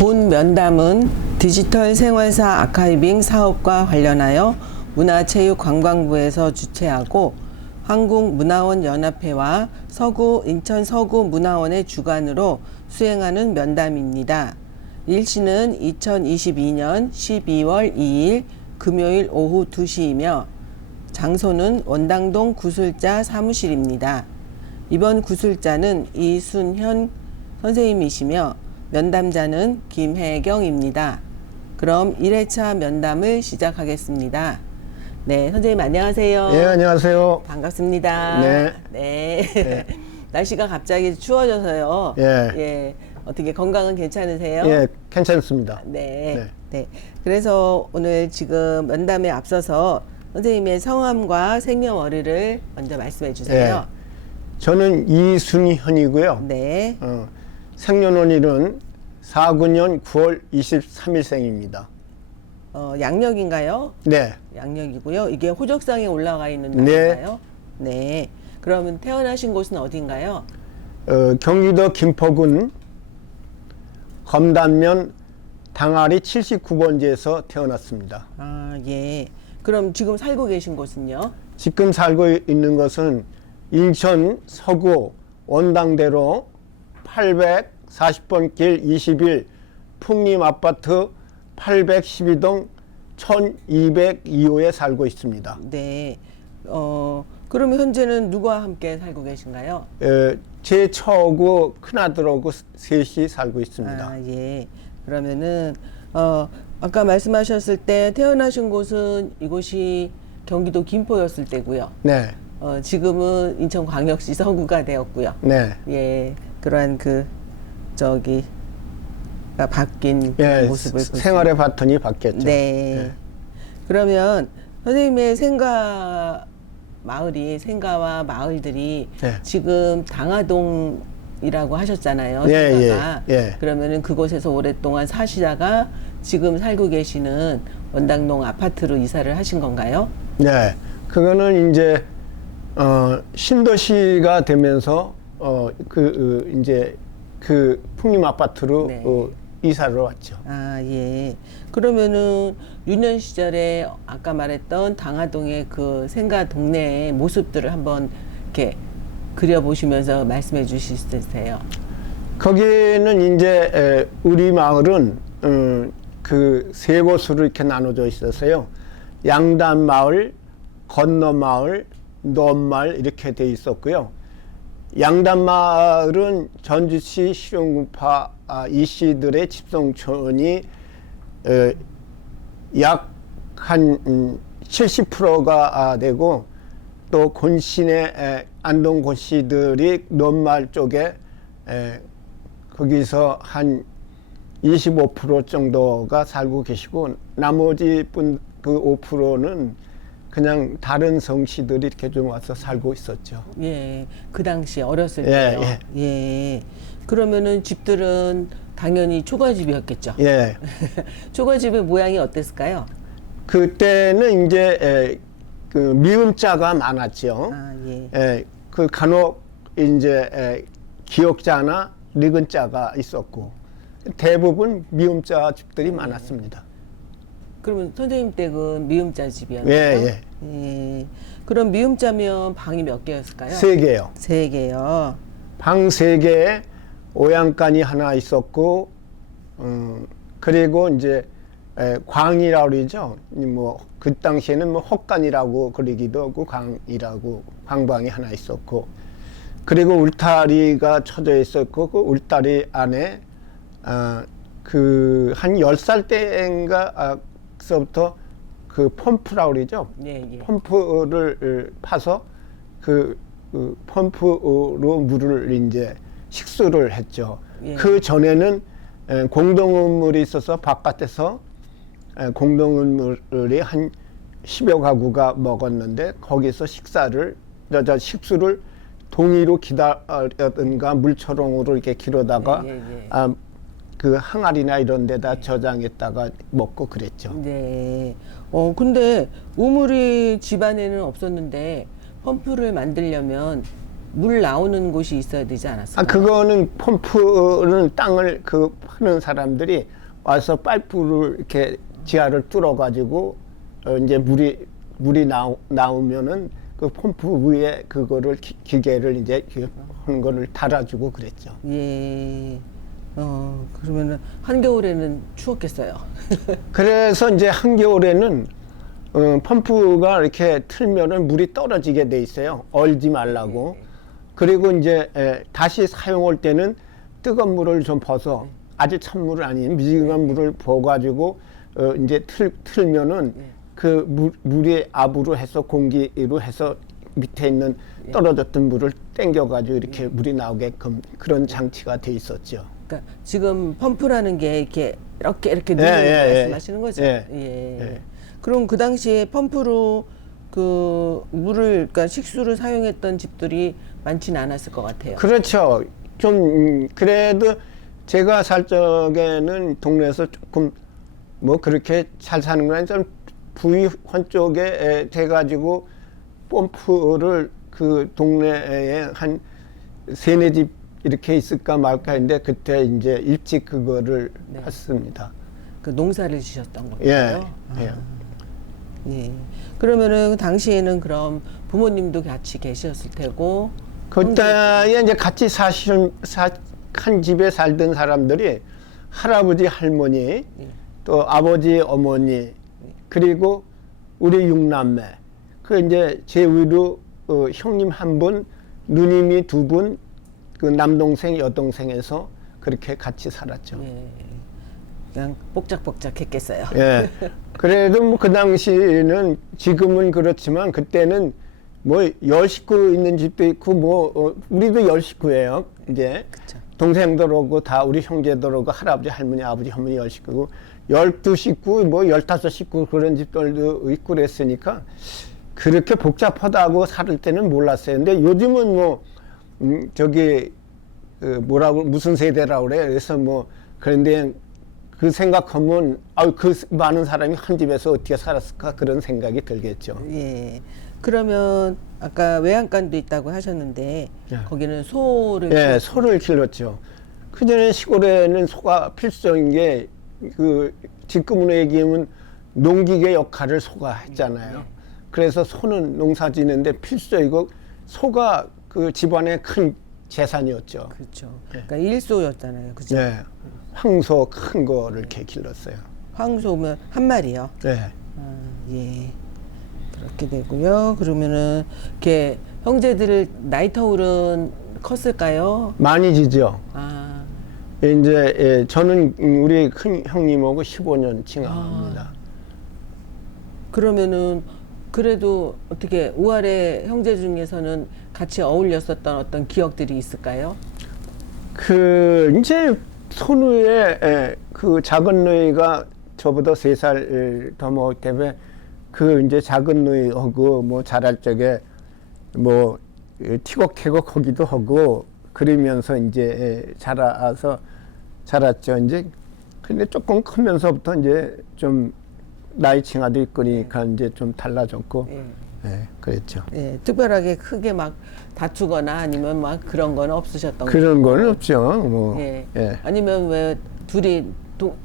본 면담은 디지털 생활사 아카이빙 사업과 관련하여 문화체육관광부에서 주최하고 한국문화원연합회와 인천 서구문화원의 주관으로 수행하는 면담입니다. 일시는 2022년 12월 2일 금요일 오후 2시이며 장소는 원당동 구술자 사무실입니다. 이번 구술자는 이순현 선생님이시며 면담자는 김혜경입니다. 그럼 1회차 면담을 시작하겠습니다. 네, 선생님 안녕하세요. 예, 안녕하세요. 반갑습니다. 네. 네. 날씨가 갑자기 추워져서요. 예. 어떻게 건강은 괜찮으세요? 예, 괜찮습니다. 네. 네. 그래서 오늘 지금 면담에 앞서서 선생님의 성함과 생년월일을 먼저 말씀해 주세요. 예. 저는 이순현이고요. 네. 생년월일은 49년 9월 23일생입니다. 양력인가요? 네. 양력이고요. 이게 호적상에 올라가 있는 네. 날인가요? 네. 그러면 태어나신 곳은 어딘가요? 경기도 김포군 검단면 당아리 79번지에서 태어났습니다. 아, 예. 그럼 지금 살고 계신 곳은요? 지금 살고 있는 것은 인천 서구 원당대로 840번 길 21 풍림 아파트 812동 1202호에 살고 있습니다. 네. 그러면 현재는 누구와 함께 살고 계신가요? 제 처하고 큰아들하고 셋이 살고 있습니다. 아, 예. 그러면은, 아까 말씀하셨을 때 태어나신 곳은 이곳이 경기도 김포였을 때고요. 네. 지금은 인천광역시 서구가 되었고요. 네. 예. 그러한 바뀐 예, 모습을 볼 수 생활의 바톤이 바뀌었죠. 네. 그러면 선생님의 생가와 마을들이 네. 지금 당하동이라고 하셨잖아요. 예, 생가가. 예. 그러면은 그곳에서 오랫동안 사시다가 지금 살고 계시는 원당동 아파트로 이사를 하신 건가요? 네. 그거는 이제 신도시가 되면서 이제 그 풍림 아파트로 네. 이사를 왔죠. 아, 예. 그러면은 유년 시절에 아까 말했던 당하동의 그 생가 동네의 모습들을 한번 이렇게 그려보시면서 말씀해 주실 수 있으세요? 거기는 이제 우리 마을은 그 세 곳으로 이렇게 나눠져 있었어요. 양단 마을, 건너 마을, 논마을 이렇게 돼 있었고요. 양단 마을은 전주시 실용구파 이씨들의 집성촌이 약 한 70%가 되고 또 곤신의 안동 곤씨들이 논마을 쪽에 거기서 한 25% 정도가 살고 계시고 나머지 분 그 5%는 그냥 다른 성씨들이 이렇게 좀 와서 살고 있었죠. 예. 그 당시 어렸을 예, 때요. 예. 그러면은 집들은 당연히 초가집이었겠죠. 예. 초가집의 모양이 어땠을까요? 그때는 이제 그 미음자가 많았죠. 아, 예. 그 간혹 이제 기역자나 리근자가 있었고 대부분 미음자 집들이 많았습니다. 그러면 선생님 댁은 미음자 집이었나요? 예. 예. 그럼 미음자면 방이 몇 개였을까요? 3개요. 3개요. 방 3개에 오양간이 하나 있었고, 그리고 이제 광이라고 그러죠. 뭐 그 당시에는 뭐 헛간이라고 그러기도 하고 광이라고 광방이 하나 있었고, 그리고 울타리가 쳐져 있었고 그 울타리 안에 그 한 10살 때인가서부터 그 펌프라고 그러죠. 예. 펌프를 파서 그 펌프로 물을 이제 식수를 했죠. 예. 그 전에는 공동음물이 있어서 바깥에서 공동음물이 한 10여 가구가 먹었는데 거기서 식수를 동이로 기다렸든가 물초롱으로 이렇게 길어다가 예. 그 항아리나 이런 데다 저장했다가 먹고 그랬죠. 네. 근데 우물이 집안에는 없었는데 펌프를 만들려면 물 나오는 곳이 있어야 되지 않았을까요? 그거는 펌프는 땅을 파는 사람들이 와서 파이프를 이렇게 지하를 뚫어가지고 이제 물이 나오면은 그 펌프 위에 그거를 기계를 이제 하는 거를 달아주고 그랬죠. 예. 그러면은 한겨울에는 추웠겠어요. 그래서 이제 한겨울에는 펌프가 이렇게 틀면은 물이 떨어지게 돼 있어요. 얼지 말라고. 그리고 이제 다시 사용할 때는 뜨거운 물을 좀 벗어 아주 찬물을 아닌 미지근한 물을 부어가지고 이제 틀면은 그 물이 압으로 해서 공기로 해서 밑에 있는 떨어졌던 물을 땡겨가지고 이렇게 물이 나오게끔 그런 장치가 돼 있었죠. 그러니까 지금 펌프라는 게 이렇게 누르는 거 말씀하시는 거죠? 예. 그럼 그 당시에 펌프로 그 물을 그러니까 식수를 사용했던 집들이 많지는 않았을 것 같아요. 그렇죠. 좀 그래도 제가 살 적에는 동네에서 조금 뭐 그렇게 잘 사는 건 아니지만 부의원 쪽에 돼가지고 펌프를 그 동네에 한 세네 집 이렇게 있을까 말까 했는데 그때 이제 일찍 그거를 했습니다. 그 농사를 지셨던 거예요? 예. 예. 그러면은 그 당시에는 그럼 부모님도 같이 계셨을 테고 그때에 이제 같이 한 집에 살던 사람들이 할아버지 할머니 또 아버지 어머니 그리고 우리 6남매 그 이제 제 위로 형님 한 분 누님이 2분 그 남동생 여동생에서 그렇게 같이 살았죠. 예. 그냥 복작복작했겠어요. 예. 그래도 뭐 그 당시는 지금은 그렇지만 그때는 뭐 10식구 있는 집도 있고 뭐 우리도 10식구예요. 이제 그쵸. 동생들 오고 다 우리 형제들 오고 할아버지 할머니 아버지 할머니 10식구고 12식구 뭐 15식구 그런 집들도 있고 그랬으니까 그렇게 복잡하다고 살 때는 몰랐어요. 근데 요즘은 뭐 저기 뭐라고 무슨 세대라고 그래. 그래서 뭐 그런데 그 생각하면 그 많은 사람이 한 집에서 어떻게 살았을까 그런 생각이 들겠죠. 예. 그러면 아까 외양간도 있다고 하셨는데 거기는 소를 소를 길렀죠. 그 전에 시골에는 소가 필수적인 게 그 지금으로 얘기하면 농기계 역할을 소가 했잖아요. 그래서 소는 농사 지는데 필수적이고 소가 그 집안의 큰 재산이었죠. 그렇죠. 그러니까 일소였잖아요. 그죠? 네. 황소 큰 거를 이렇게 길렀어요. 황소면 한 마리요. 네. 예. 그렇게 되고요. 그러면은 이렇게 형제들 나이 터울은 컸을까요? 많이 지죠. 이제 저는 우리 큰 형님하고 15년 칭합니다. 그러면은 그래도 어떻게 우아래 형제 중에서는 같이 어울렸었던 어떤 기억들이 있을까요? 그 이제 손우에 그 작은 누이가 저보다 3살 더 먹기 때문에 그 이제 작은 누이하고 뭐 자랄 적에 뭐 티격태격 하기도 하고 그러면서 이제 자랐죠. 이제 근데 조금 크면서부터 이제 좀 나이 층화도 있고 그러니까 이제 좀 달라졌고 그랬죠. 예, 특별하게 크게 막 다투거나 아니면 막 그런 건 없으셨던 그런 건 없죠. 뭐. 아니면 왜 둘이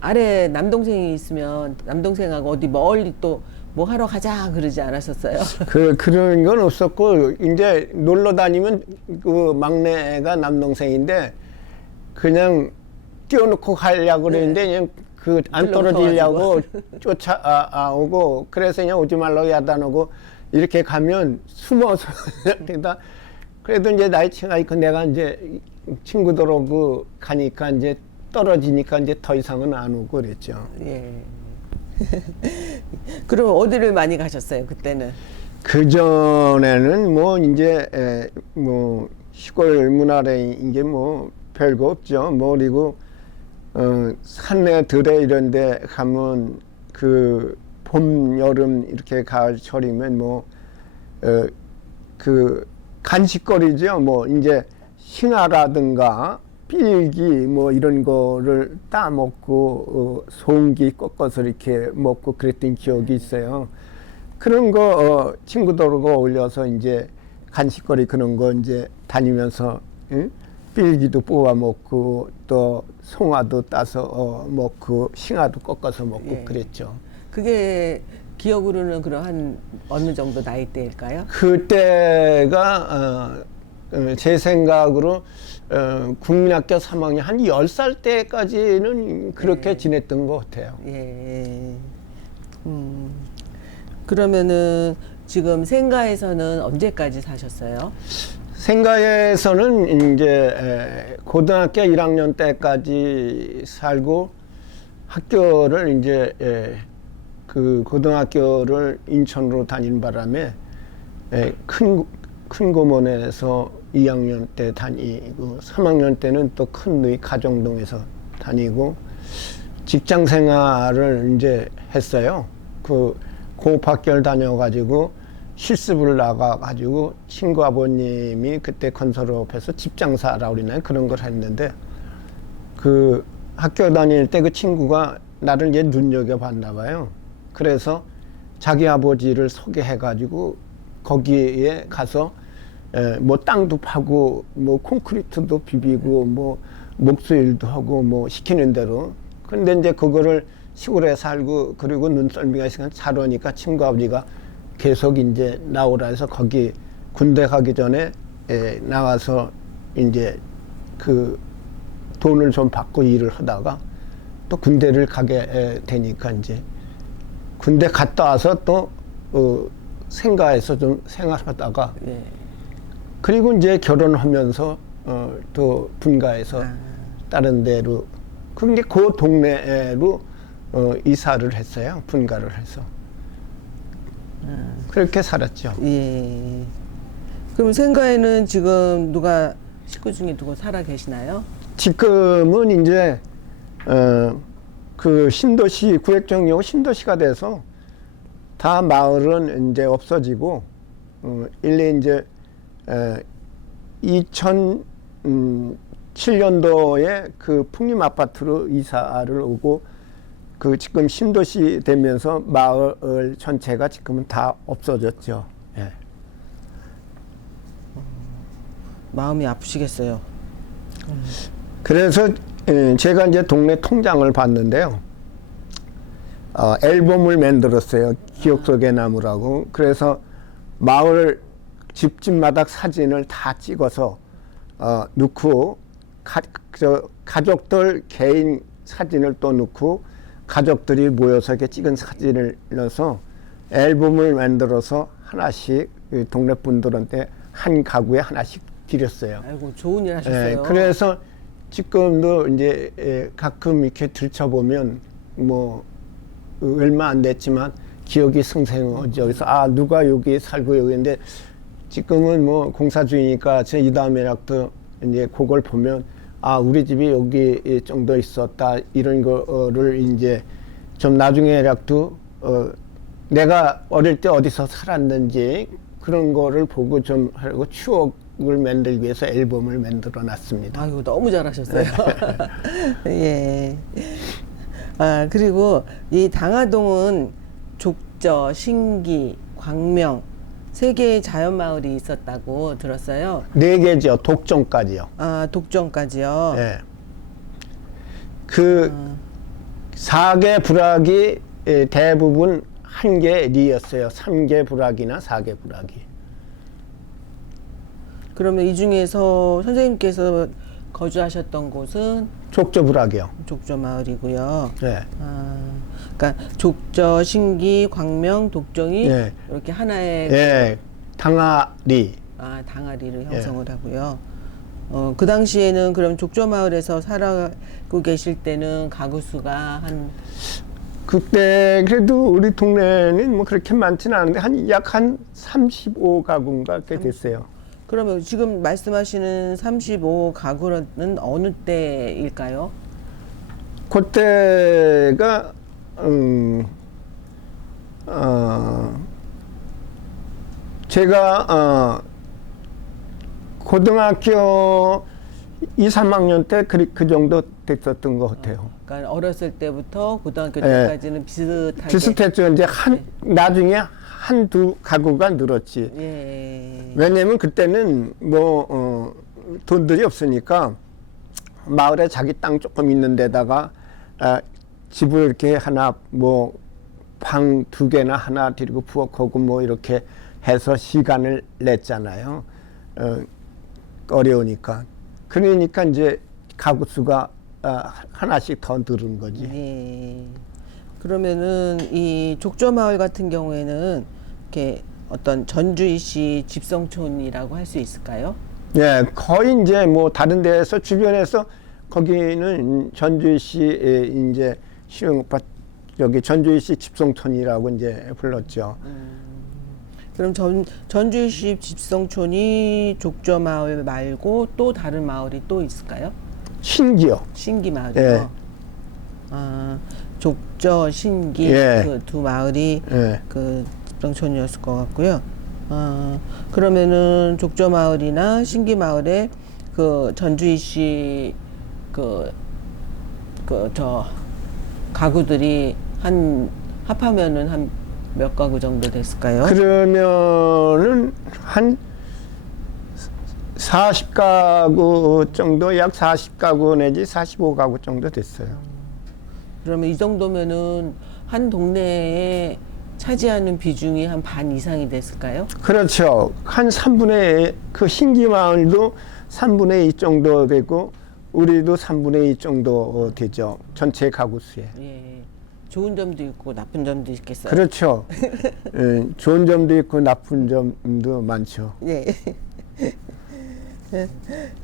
아래 남동생이 있으면 남동생하고 어디 멀리 또 뭐 하러 가자 그러지 않았었어요? 그런 건 없었고 이제 놀러 다니면 그 막내가 남동생인데 그냥 띄워놓고 가려고 그랬는데 그냥 그 안 떨어지려고 쫓아오고 그래서 그냥 오지 말라고 야단하고 이렇게 가면 숨어서 그래도 이제 나이 차가 있고 내가 이제 친구들하고 가니까 이제 떨어지니까 이제 더 이상은 안 오고 그랬죠. 예. 그럼 어디를 많이 가셨어요 그때는? 그 전에는 뭐 이제 뭐 시골 문화래 이게 뭐 별거 없죠. 뭐 그리고 산내 들에 이런데 가면 그 봄 여름 이렇게 가을 철이면 뭐 그 간식거리죠. 뭐 이제 싱아라든가 삘기 뭐 이런 거를 따 먹고 송기 꺾어서 이렇게 먹고 그랬던 기억이 있어요. 그런 거 친구들하고 어울려서 이제 간식거리 그런 거 이제 다니면서 응? 삘기도 뽑아 먹고 또 송아도 따서 먹고 싱아도 꺾어서 먹고 예. 그랬죠. 그게 기억으로는 그럼 한 어느 정도 나이대일까요? 그때가 제 생각으로 국민학교 3학년 한 10살 때까지는 그렇게 네. 지냈던 것 같아요. 예. 그러면은 지금 생가에서는 언제까지 사셨어요? 생가에서는 이제 고등학교 1학년 때까지 살고 학교를 이제 그 고등학교를 인천으로 다닌 바람에 큰 고문에서 2학년 때 다니고 3학년 때는 또 큰 누이 가정동에서 다니고 직장 생활을 이제 했어요. 그 공업학교를 다녀가지고 실습을 나가가지고 친구 아버님이 그때 건설업에서 집장사라고 그러나요? 그런 걸 했는데 그 학교 다닐 때 그 친구가 나를 이제 눈여겨봤나 봐요. 그래서 자기 아버지를 소개해가지고 거기에 가서 뭐 땅도 파고 뭐 콘크리트도 비비고 뭐 목수일도 하고 뭐 시키는 대로. 근데 이제 그거를 시골에 살고 그리고 눈썰미가 시간 잘 오니까 친구 아버지가 계속 이제 나오라 해서 거기 군대 가기 전에 나와서 이제 그 돈을 좀 받고 일을 하다가 또 군대를 가게 되니까 이제 군대 갔다 와서 또 생가에서 좀 생활하다가 예. 그리고 이제 결혼하면서 또 분가해서 다른 데로 근데 그 동네로 이사를 했어요. 분가를 해서 그렇게 살았죠. 예. 그럼 생가에는 지금 누가 식구 중에 누구 살아 계시나요? 지금은 이제 그 신도시 구획정리하고 신도시가 돼서 다 마을은 이제 없어지고 일례 이제 2007년도에 그 풍림 아파트로 이사를 오고 그 지금 신도시 되면서 마을 전체가 지금은 다 없어졌죠. 예. 마음이 아프시겠어요. 그래서 제가 이제 동네 통장을 봤는데요. 앨범을 만들었어요. 기억 속의 나무라고. 그래서 마을 집집마다 사진을 다 찍어서 넣고 가족들 개인 사진을 또 넣고 가족들이 모여서 이렇게 찍은 사진을 넣어서 앨범을 만들어서 하나씩 동네 분들한테 한 가구에 하나씩 드렸어요. 아이고 좋은 일 하셨어요. 그래서 지금도 이제 가끔 이렇게 들춰보면 뭐 얼마 안 됐지만 기억이 생생하죠. 그래서 누가 여기 살고 여기인데 지금은 뭐 공사 중이니까 제 이 다음에라도 이제 그걸 보면 우리 집이 여기 정도 있었다 이런 거를 이제 좀 나중에라도 내가 어릴 때 어디서 살았는지 그런 거를 보고 좀 하고 추억을 만들기 위해서 앨범을 만들어 놨습니다. 아이고 너무 잘하셨어요. 예. 그리고 이 당하동은 족저, 신기, 광명 세 개의 자연 마을이 있었다고 들었어요. 4개죠. 독점까지요. 독점까지요. 네. 그 4개 부락이 대부분 1개 리였어요. 3개 부락이나 4개 부락이. 그러면 이 중에서 선생님께서 거주하셨던 곳은 족저 부락이요. 족저 마을이고요. 네. 그러니까 족저, 신기, 광명, 독정이 네. 이렇게 하나의 예, 당아리. 당아리를 형성을 하고요. 그 당시에는 그럼 족저 마을에서 살아고 계실 때는 가구 수가 한 그때 그래도 우리 동네는 뭐 그렇게 많지는 않은데 약 한 35가구인가 그렇게 됐어요. 그러면 지금 말씀하시는 35가구는 어느 때일까요? 그때가 제가 고등학교 2, 3학년 때 그 정도 됐었던 것 같아요. 그러니까 어렸을 때부터 고등학교 네. 때까지는 비슷하게 비슷했죠. 이제 나중에 한두 가구가 늘었지. 예. 왜냐면 그때는 뭐 돈들이 없으니까 마을에 자기 땅 조금 있는 데다가 집을 이렇게 하나 뭐 방 2개나 하나 드리고 부엌하고 뭐 이렇게 해서 시간을 냈잖아요. 어려우니까. 그러니까 이제 가구 수가 하나씩 더 늘은 거지. 예. 그러면은 이 족저마을 같은 경우에는 이렇게 어떤 전주이시 집성촌이라고 할 수 있을까요? 예, 거의 이제 뭐 다른 데에서 주변에서 거기는 전주시 이제 여기 전주시 집성촌이라고 이제 불렀죠. 그럼 전주시 집성촌이 족저마을 말고 또 다른 마을이 또 있을까요? 신기요. 신기마을이요. 예. 아, 족저, 신기 예. 그 두 마을이 예. 그 집성촌이었을 것 같고요. 그러면은 족저마을이나 신기마을에 그 전주시 저 가구들이 한 합하면은 한 몇 가구 정도 됐을까요? 그러면은 한 40가구 정도, 약 40가구 내지 45가구 정도 됐어요. 그러면 이 정도면은 한 동네에 차지하는 비중이 한 반 이상이 됐을까요? 그렇죠. 한 3분의 그 신기마을도 3분의 2 정도 되고 우리도 3분의 2 정도 되죠. 전체 가구 수에. 예. 좋은 점도 있고 나쁜 점도 있겠어요. 그렇죠. 예, 좋은 점도 있고 나쁜 점도 많죠. 예.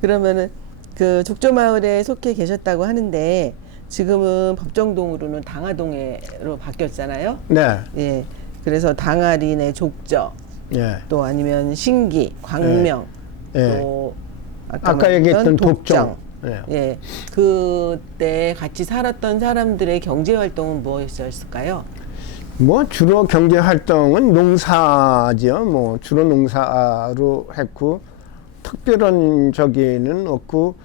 그러면은 그 족저마을에 속해 계셨다고 하는데 지금은 법정동으로는 당하동으로 바뀌었잖아요. 네. 예. 그래서 당아리 내 족저 예. 또 아니면 신기, 광명 예. 또 아까 얘기했던 독정. 예. 예. 그때 같이 살았던 사람들의 경제 활동은 무엇이었을까요? 뭐 주로 경제 활동은 농사죠. 뭐 주로 농사로 했고 특별한 저기는 없고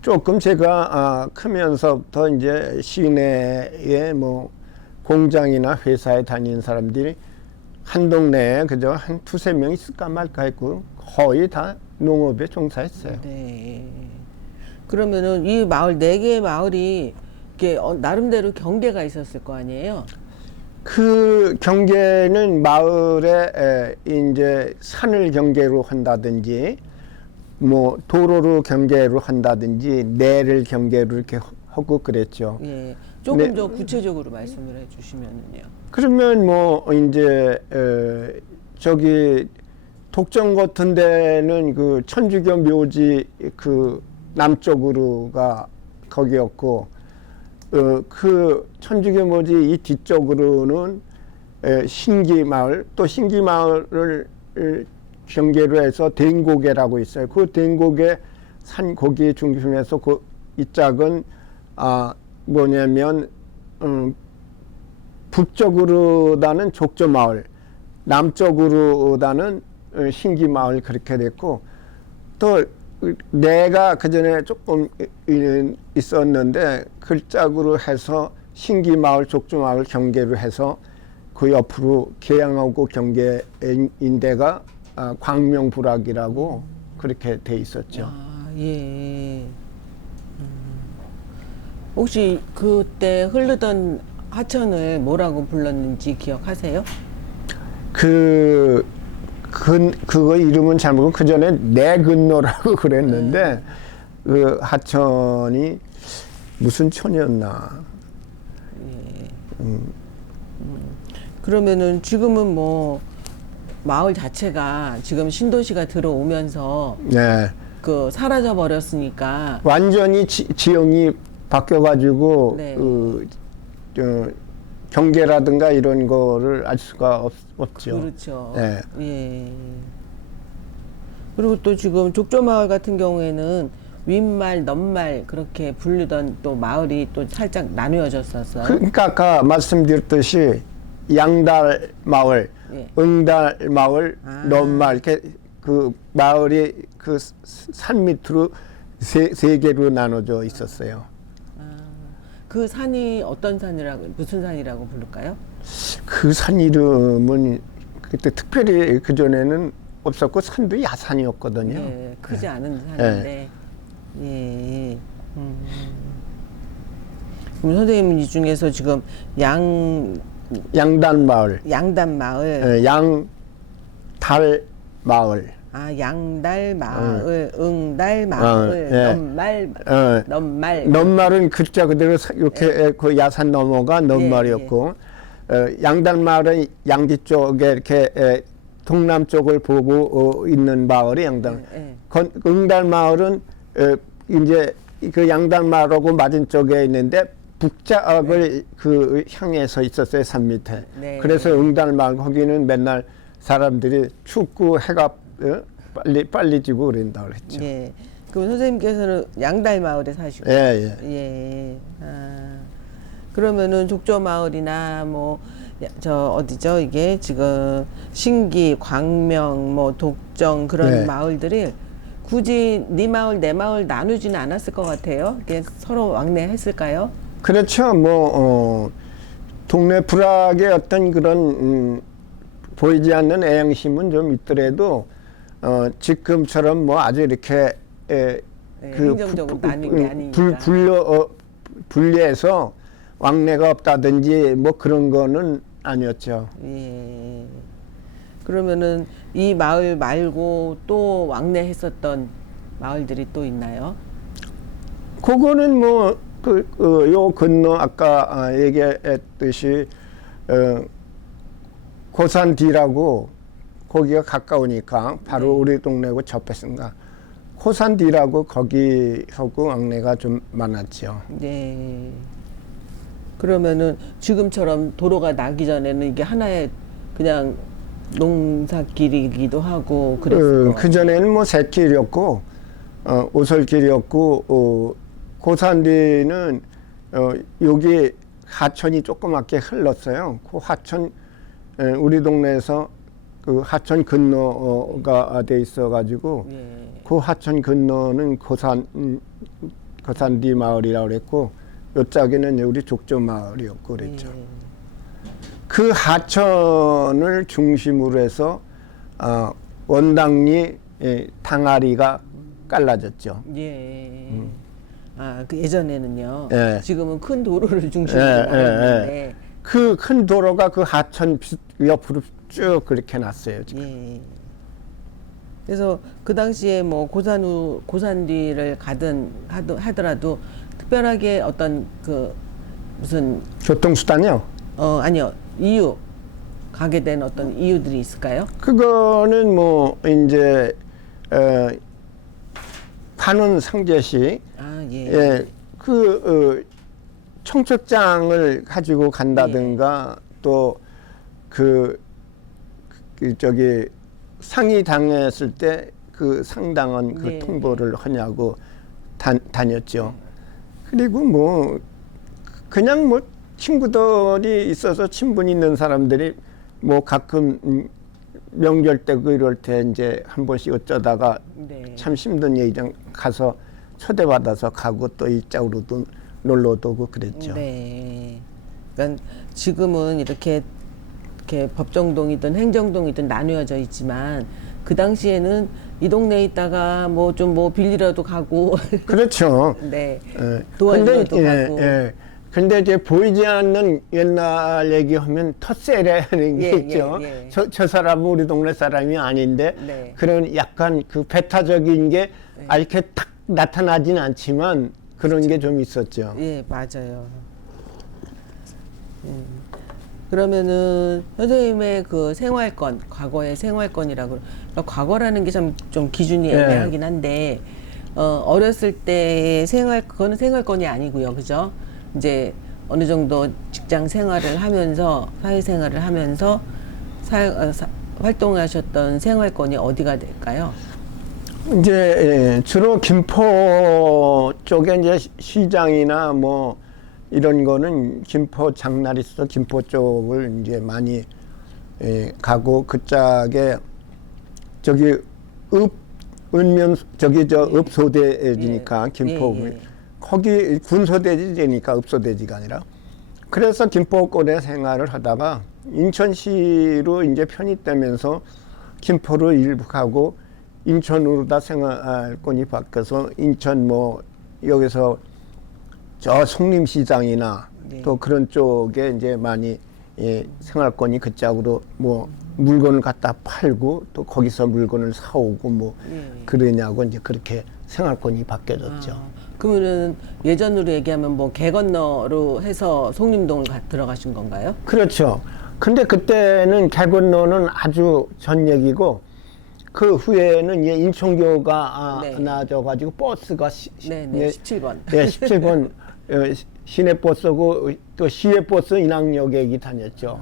조금 제가 크면서부터 이제 시내에 뭐 공장이나 회사에 다니는 사람들이 한 동네에 그저 한 2-3명 있을까 말까 했고 거의 다 농업에 종사했어요. 네. 그러면은 이 마을 4개의 마을이 이렇게 나름대로 경계가 있었을 거 아니에요? 그 경계는 마을에 이제 산을 경계로 한다든지 뭐 도로로 경계로 한다든지 내를 경계로 이렇게 하고 그랬죠. 예. 조금 네. 더 구체적으로 말씀을 해주시면은요. 그러면 뭐 이제 저기 독점 같은 데는 그 천주교 묘지 그 남쪽으로가 거기였고 그 천주교 묘지 이 뒤쪽으로는 신기마을 또 신기마을을 경계로 해서 댕고개라고 있어요. 그 댕고개 산 고기 중심에서 그 이 짝은 뭐냐면 북쪽으로다는 족저마을, 남쪽으로다는 신기마을 그렇게 됐고 또 내가 그 전에 조금 있었는데 그 짝으로 해서 신기마을, 족저마을 경계로 해서 그 옆으로 계양하고 경계인 데가 광명부락이라고 그렇게 돼 있었죠. 예. 혹시 그때 흐르던 하천을 뭐라고 불렀는지 기억하세요? 그거 이름은 잘 모르고 그 전에 내근로라고 그랬는데 그 하천이 무슨 촌이었나. 그러면은 지금은 뭐 마을 자체가 지금 신도시가 들어오면서 네. 그 사라져 버렸으니까 완전히 지형이 바뀌어가지고 네. 경계라든가 이런 거를 알 수가 없죠. 그렇죠. 네. 예. 그리고 또 지금 족저마을 같은 경우에는 윗말, 넘말 그렇게 부르던 또 마을이 또 살짝 나누어졌었어요. 그러니까 아까 말씀드렸듯이 양달 마을, 예. 응달 마을, 아. 넘말 이렇게 그 마을이 그 산 밑으로 세 개로 나눠져 있었어요. 그 산이 어떤 산이라고 무슨 산이라고 부를까요? 그 산 이름은 그때 특별히 그 전에는 없었고 산도 야산이었거든요. 예, 크지 않은 산인데. 예. 그럼 선생님 이 중에서 지금 양단 마을, 양단 마을, 양달 마을, 양달 마을, 응달 마을, 예. 넘말. 넘말은 글자 그대로 이렇게 그 야산 넘어가 넘말이었고, 양달 마을은 양지 쪽에 이렇게 동남쪽을 보고 있는 마을이 양달. 응달 마을은 이제 그 양달 마을하고 맞은 쪽에 있는데 북작을 그 향해서 있었어요, 산 밑에. 네. 그래서 응달 마을 거기는 맨날 사람들이 춥고 해가 빨리 지고 그런다 그랬죠. 예. 그럼 선생님께서는 양달 마을에 사시고. 예. 예. 그러면은 족저 마을이나 뭐 저 어디죠? 이게 지금 신기, 광명, 뭐 독정 그런 네. 마을들이 굳이 네 마을 내 마을 나누지는 않았을 것 같아요. 이게 서로 왕래했을까요? 그렇죠. 뭐 동네 불악의 어떤 그런 보이지 않는 애양심은 좀 있더라도 지금처럼 뭐 아주 이렇게 행정적으로 나눈 게 아니니까. 분리해서 왕래가 없다든지 뭐 그런 거는 아니었죠. 예. 그러면은 이 마을 말고 또 왕래했었던 마을들이 또 있나요? 그거는 뭐 요 건너 아까 얘기했듯이 고산 뒤라고 거기가 가까우니까 바로 네. 우리 동네하고 접했습니다. 고산 뒤라고 거기하고 왕래가 좀 많았죠. 네. 그러면은 지금처럼 도로가 나기 전에는 이게 하나의 그냥 농사길이기도 하고 그랬을 것 그 전에는 뭐 새길이었고 오솔길이었고 고산 뒤는 여기 하천이 조그맣게 흘렀어요. 그 하천 우리 동네에서 그 하천 건너가 돼 있어가지고 예. 그 하천 건너는 고산뒤 마을이라고 그랬고 요짝에는 우리 족저 마을이었고 그랬죠. 예. 그 하천을 중심으로 해서 원당리 당아리가 깔라졌죠. 예. 그 예전에는요. 예. 지금은 큰 도로를 중심으로 예, 하는데. 그 큰 도로가 그 하천 옆으로 쭉 그렇게 났어요. 지금. 예. 그래서 그 당시에 뭐 고산 뒤를 가든 하더라도 특별하게 어떤 그 무슨 교통수단이요? 아니요, 이유 가게 된 어떤 이유들이 있을까요? 그거는 뭐 이제 관원 상제시 예. 청첩장을 가지고 간다든가 또 저기 상이 당했을 때 그 상당한 그 네. 통보를 하냐고 다녔죠. 그리고 뭐 그냥 뭐 친구들이 있어서 친분 있는 사람들이 뭐 가끔 명절 때고 이럴 때 이제 한 번씩 어쩌다가 네. 참 힘든 얘기장 가서 초대받아서 가고 또 이쪽으로도 놀러도 오고 그랬죠. 네. 그러니까 지금은 이렇게 법정동이든 행정동이든 나누어져 있지만 그 당시에는 이 동네에 있다가 뭐 좀 뭐 빌리러도 가고 그렇죠. 네. 예. 도와주러도 근데, 가고. 근데 이제 보이지 않는 옛날 얘기하면 텃세라는 게 예, 있죠. 예. 저 사람은 우리 동네 사람이 아닌데 네. 그런 약간 그 배타적인 게 이렇게 탁 나타나진 않지만 그런 게 좀 있었죠. 예, 맞아요. 그러면은 선생님의 그 생활권, 과거의 생활권이라고 그러니까 과거라는 게 참 좀 기준이 예. 애매하긴 한데 어렸을 때의 그거는 생활권이 아니고요, 그죠? 이제 어느 정도 직장 생활을 하면서 사회 생활을 하면서 활동하셨던 생활권이 어디가 될까요? 이제 주로 김포 쪽에 이제 시장이나 뭐 이런 거는 김포 장날이 있어서 김포 쪽을 이제 많이 가고 그 짝에 저기 은면 저기 저 읍소대지니까 예. 김포 예, 예. 거기 군소대지니까 읍소대지가 아니라 그래서 김포권에 생활을 하다가 인천시로 이제 편입되면서 김포로 일부 가고 인천으로 다 생활권이 바뀌어서 인천 뭐 여기서 저 송림시장이나 네. 또 그런 쪽에 이제 많이 생활권이 그쪽으로 뭐 물건을 갖다 팔고 또 거기서 물건을 사오고 뭐 그러냐고 이제 그렇게 생활권이 바뀌어졌죠. 그러면은 예전으로 얘기하면 뭐 개 건너로 해서 송림동을 들어가신 건가요? 그렇죠. 근데 그때는 개 건너는 아주 전 얘기고 그 후에는 인천교가 네. 나와져가지고 버스가 네네 17번. 네, 17번 시내버스고 또 시외버스 인왕역에 다녔죠.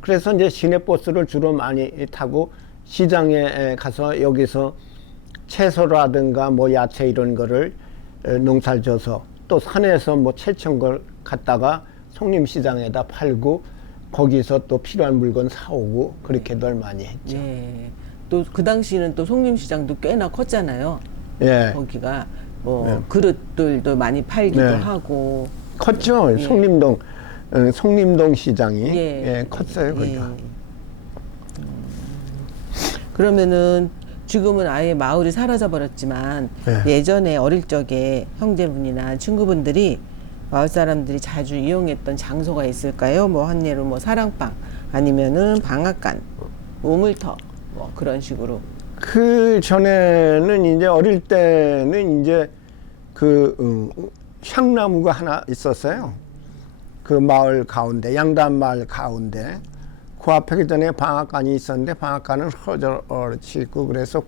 그래서 이제 시내버스를 주로 많이 타고 시장에 가서 여기서 채소라든가 뭐 야채 이런 거를 농사를 져서 또 산에서 뭐 채천 걸 갖다가 송림시장에다 팔고 거기서 또 필요한 물건 사오고 그렇게들 많이 했죠. 예. 또 그 당시는 또 송림시장도 꽤나 컸잖아요. 예. 거기가 뭐 그릇들도 많이 팔기도 네. 하고. 컸죠. 예. 송림동 시장이 예. 컸어요. 거기가. 그러면은 지금은 아예 마을이 사라져 버렸지만 예전에 어릴 적에 형제분이나 친구분들이 마을 사람들이 자주 이용했던 장소가 있을까요? 뭐 한 예로 뭐 사랑방 아니면은 방앗간, 우물터 뭐 그런 식으로. 그 전에는 이제 어릴 때는 이제 그 향나무가 하나 있었어요. 그 마을 가운데 양담 마을 가운데 그 앞에 그 전에 방앗간이 있었는데 방앗간은 허저치고 그래서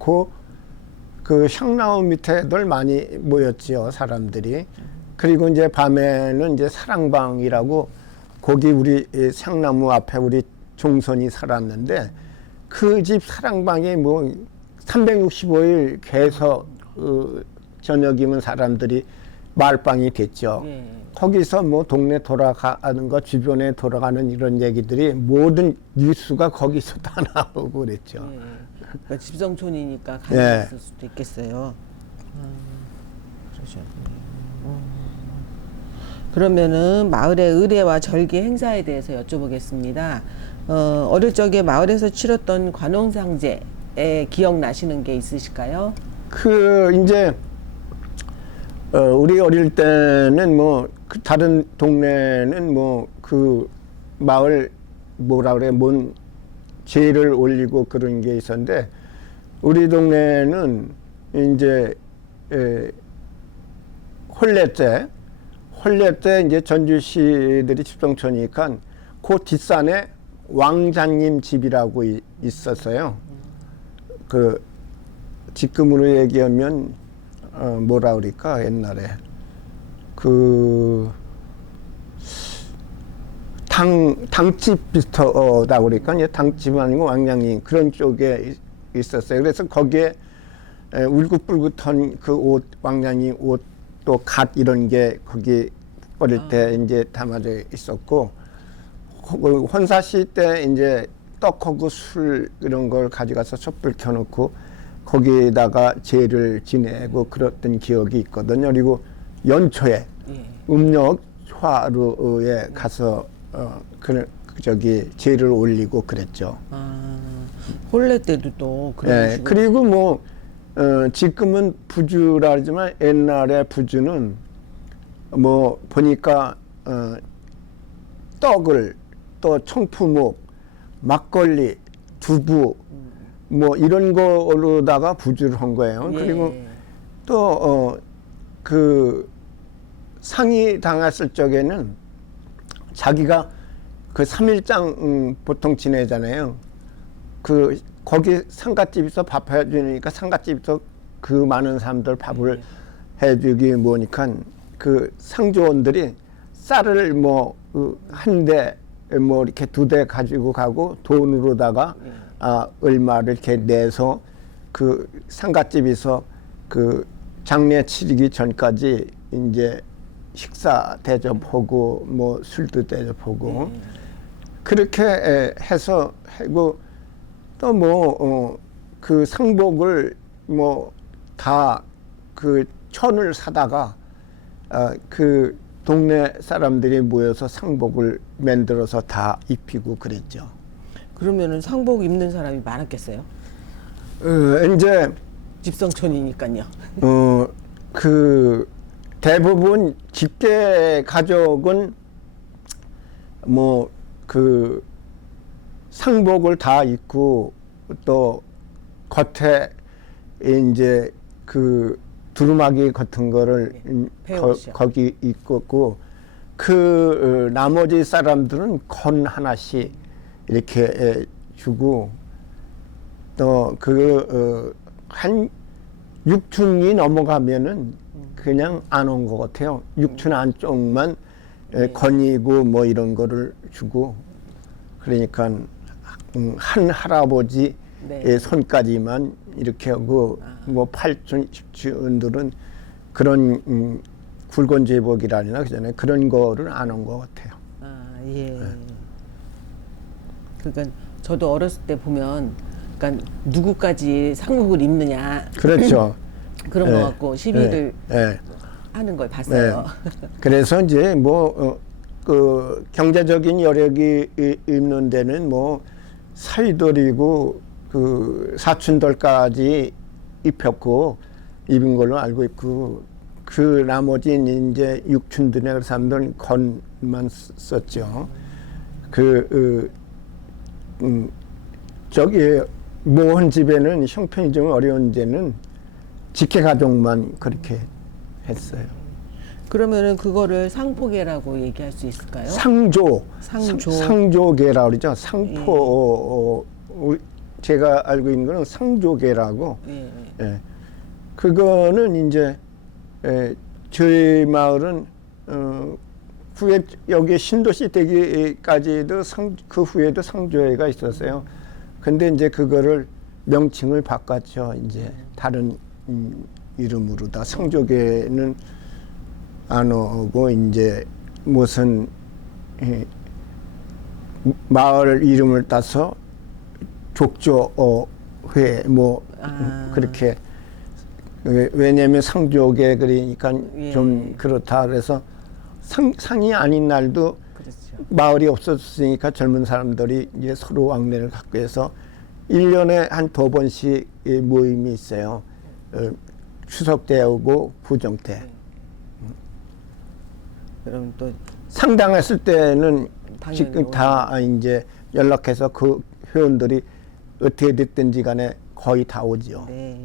그 향나무 밑에들 많이 모였지요 사람들이. 그리고 이제 밤에는 이제 사랑방이라고 거기 우리 향나무 앞에 우리 종선이 살았는데 그 집 사랑방에 뭐 365일 계속 저녁이면 사람들이 마을방이 됐죠. 예. 거기서 뭐 동네 돌아가는 거 주변에 돌아가는 이런 얘기들이 모든 뉴스가 거기서 다 나오고 그랬죠. 예. 그러니까 집성촌이니까 예. 가능했을 수도 있겠어요. 그러셨군요. 그러면은 마을의 의례와 절기 행사에 대해서 여쭤보겠습니다. 어릴 적에 마을에서 치렀던 관홍상제에 기억나시는 게 있으실까요? 그 이제 우리 어릴 때는 뭐 그 다른 동네는 뭐 그 마을 뭐라 그래 뭔 제를 올리고 그런 게 있었는데 우리 동네는 이제 혼례 때 이제 전주시들이 집성촌이니까 그 뒷산에 왕자님 집이라고 있었어요. 그 지금으로 얘기하면 뭐라 그럴까 옛날에 그 당집 비슷하다 그러니까 이제 당집 아니고 왕장님 그런 쪽에 있었어요. 그래서 거기에 울긋불긋한 그 옷 왕장님 옷 또 갓 이런 게 거기 어릴 때 이제 담아져 있었고 혼사시 때 이제 떡하고 술 이런 걸 가져가서 촛불 켜놓고 거기에다가 제를 지내고 그랬던 기억이 있거든요. 그리고 연초에 음력화로에 가서 저기 제를 올리고 그랬죠. 혼례 때도 또 그런 식으로. 그리고 뭐 지금은 부주라 하지만 옛날에 부주는 뭐 보니까 떡을 또 청푸묵, 막걸리, 두부 뭐 이런 거로다가 부주를 한 거예요. 예. 그리고 또 그 상이 당했을 적에는 자기가 그 3일장 보통 지내잖아요. 그 거기 상갓집에서 밥 해주니까 상갓집에서 그 많은 사람들 밥을 해주기 뭐니까 그 상조원들이 쌀을 뭐 한 대 뭐 이렇게 2대 가지고 가고 돈으로다가 얼마를 이렇게 내서 그 상갓집에서 그 장례 치르기 전까지 이제 식사 대접하고 뭐 술도 대접하고 그렇게 해서 하고 또 뭐 그 상복을 뭐 다 그 천을 사다가 그 동네 사람들이 모여서 상복을 만들어서 다 입히고 그랬죠. 그러면은 상복 입는 사람이 많았겠어요? 이제 집성촌이니까요. 그 대부분 직계 가족은 뭐 그 상복을 다 입고 또 겉에 이제 그 두루마기 같은 거를 배옷이요. 거기 입고 그 나머지 사람들은 건 하나씩 이렇게 주고 또 한 6층이 넘어가면은 그냥 안 온 것 같아요. 6층 안쪽만 건이고 뭐 이런 거를 주고 그러니까 한 할아버지 네. 손까지만 이렇게 하고 뭐 8층, 10층들은 그런 굵은 제복이라나 그잖아요. 그런 거를 안 온 것 같아요. 아, 예. 그러니까 저도 어렸을 때 보면 그러니까 누구까지 상복을 입느냐 그렇죠. 그런 거 갖고 시비를 예. 하는 걸 봤어요. 그래서 이제 뭐 그 경제적인 여력이 있는 데는 뭐 사위돌이고 그 사촌돌까지 입혔고 입은 걸로 알고 있고 그 나머지는 이제 육촌들의 사람들은 건만 썼죠. 저기 모은 집에는 형편이 좀 어려운 데는 직계 가족만 그렇게 했어요. 그러면은 그거를 상포계라고 얘기할 수 있을까요? 상조. 상조. 상조계라고 그러죠. 상포, 제가 알고 있는 거는 상조계라고. 예. 예. 그거는 이제, 저희 마을은, 후에, 여기 신도시 되기까지도 그 후에도 상조회가 있었어요. 근데 이제 그거를 명칭을 바꿨죠. 이제 다른 이름으로다. 상조계는 안 오고 이제 무슨 마을 이름을 따서 족조회 뭐 그렇게 왜냐하면 상조계 그러니까 예. 좀 그렇다 그래서 상이 아닌 날도 그렇죠. 마을이 없었으니까 젊은 사람들이 이제 서로 왕래를 갖고 해서 1년에 한 2번씩 모임이 있어요. 추석 때 오고 구정 때. 그럼 또 상당했을 때는 당연히 지금 다 이제 연락해서 그 회원들이 어떻게 됐든지 간에 거의 다 오죠. 네.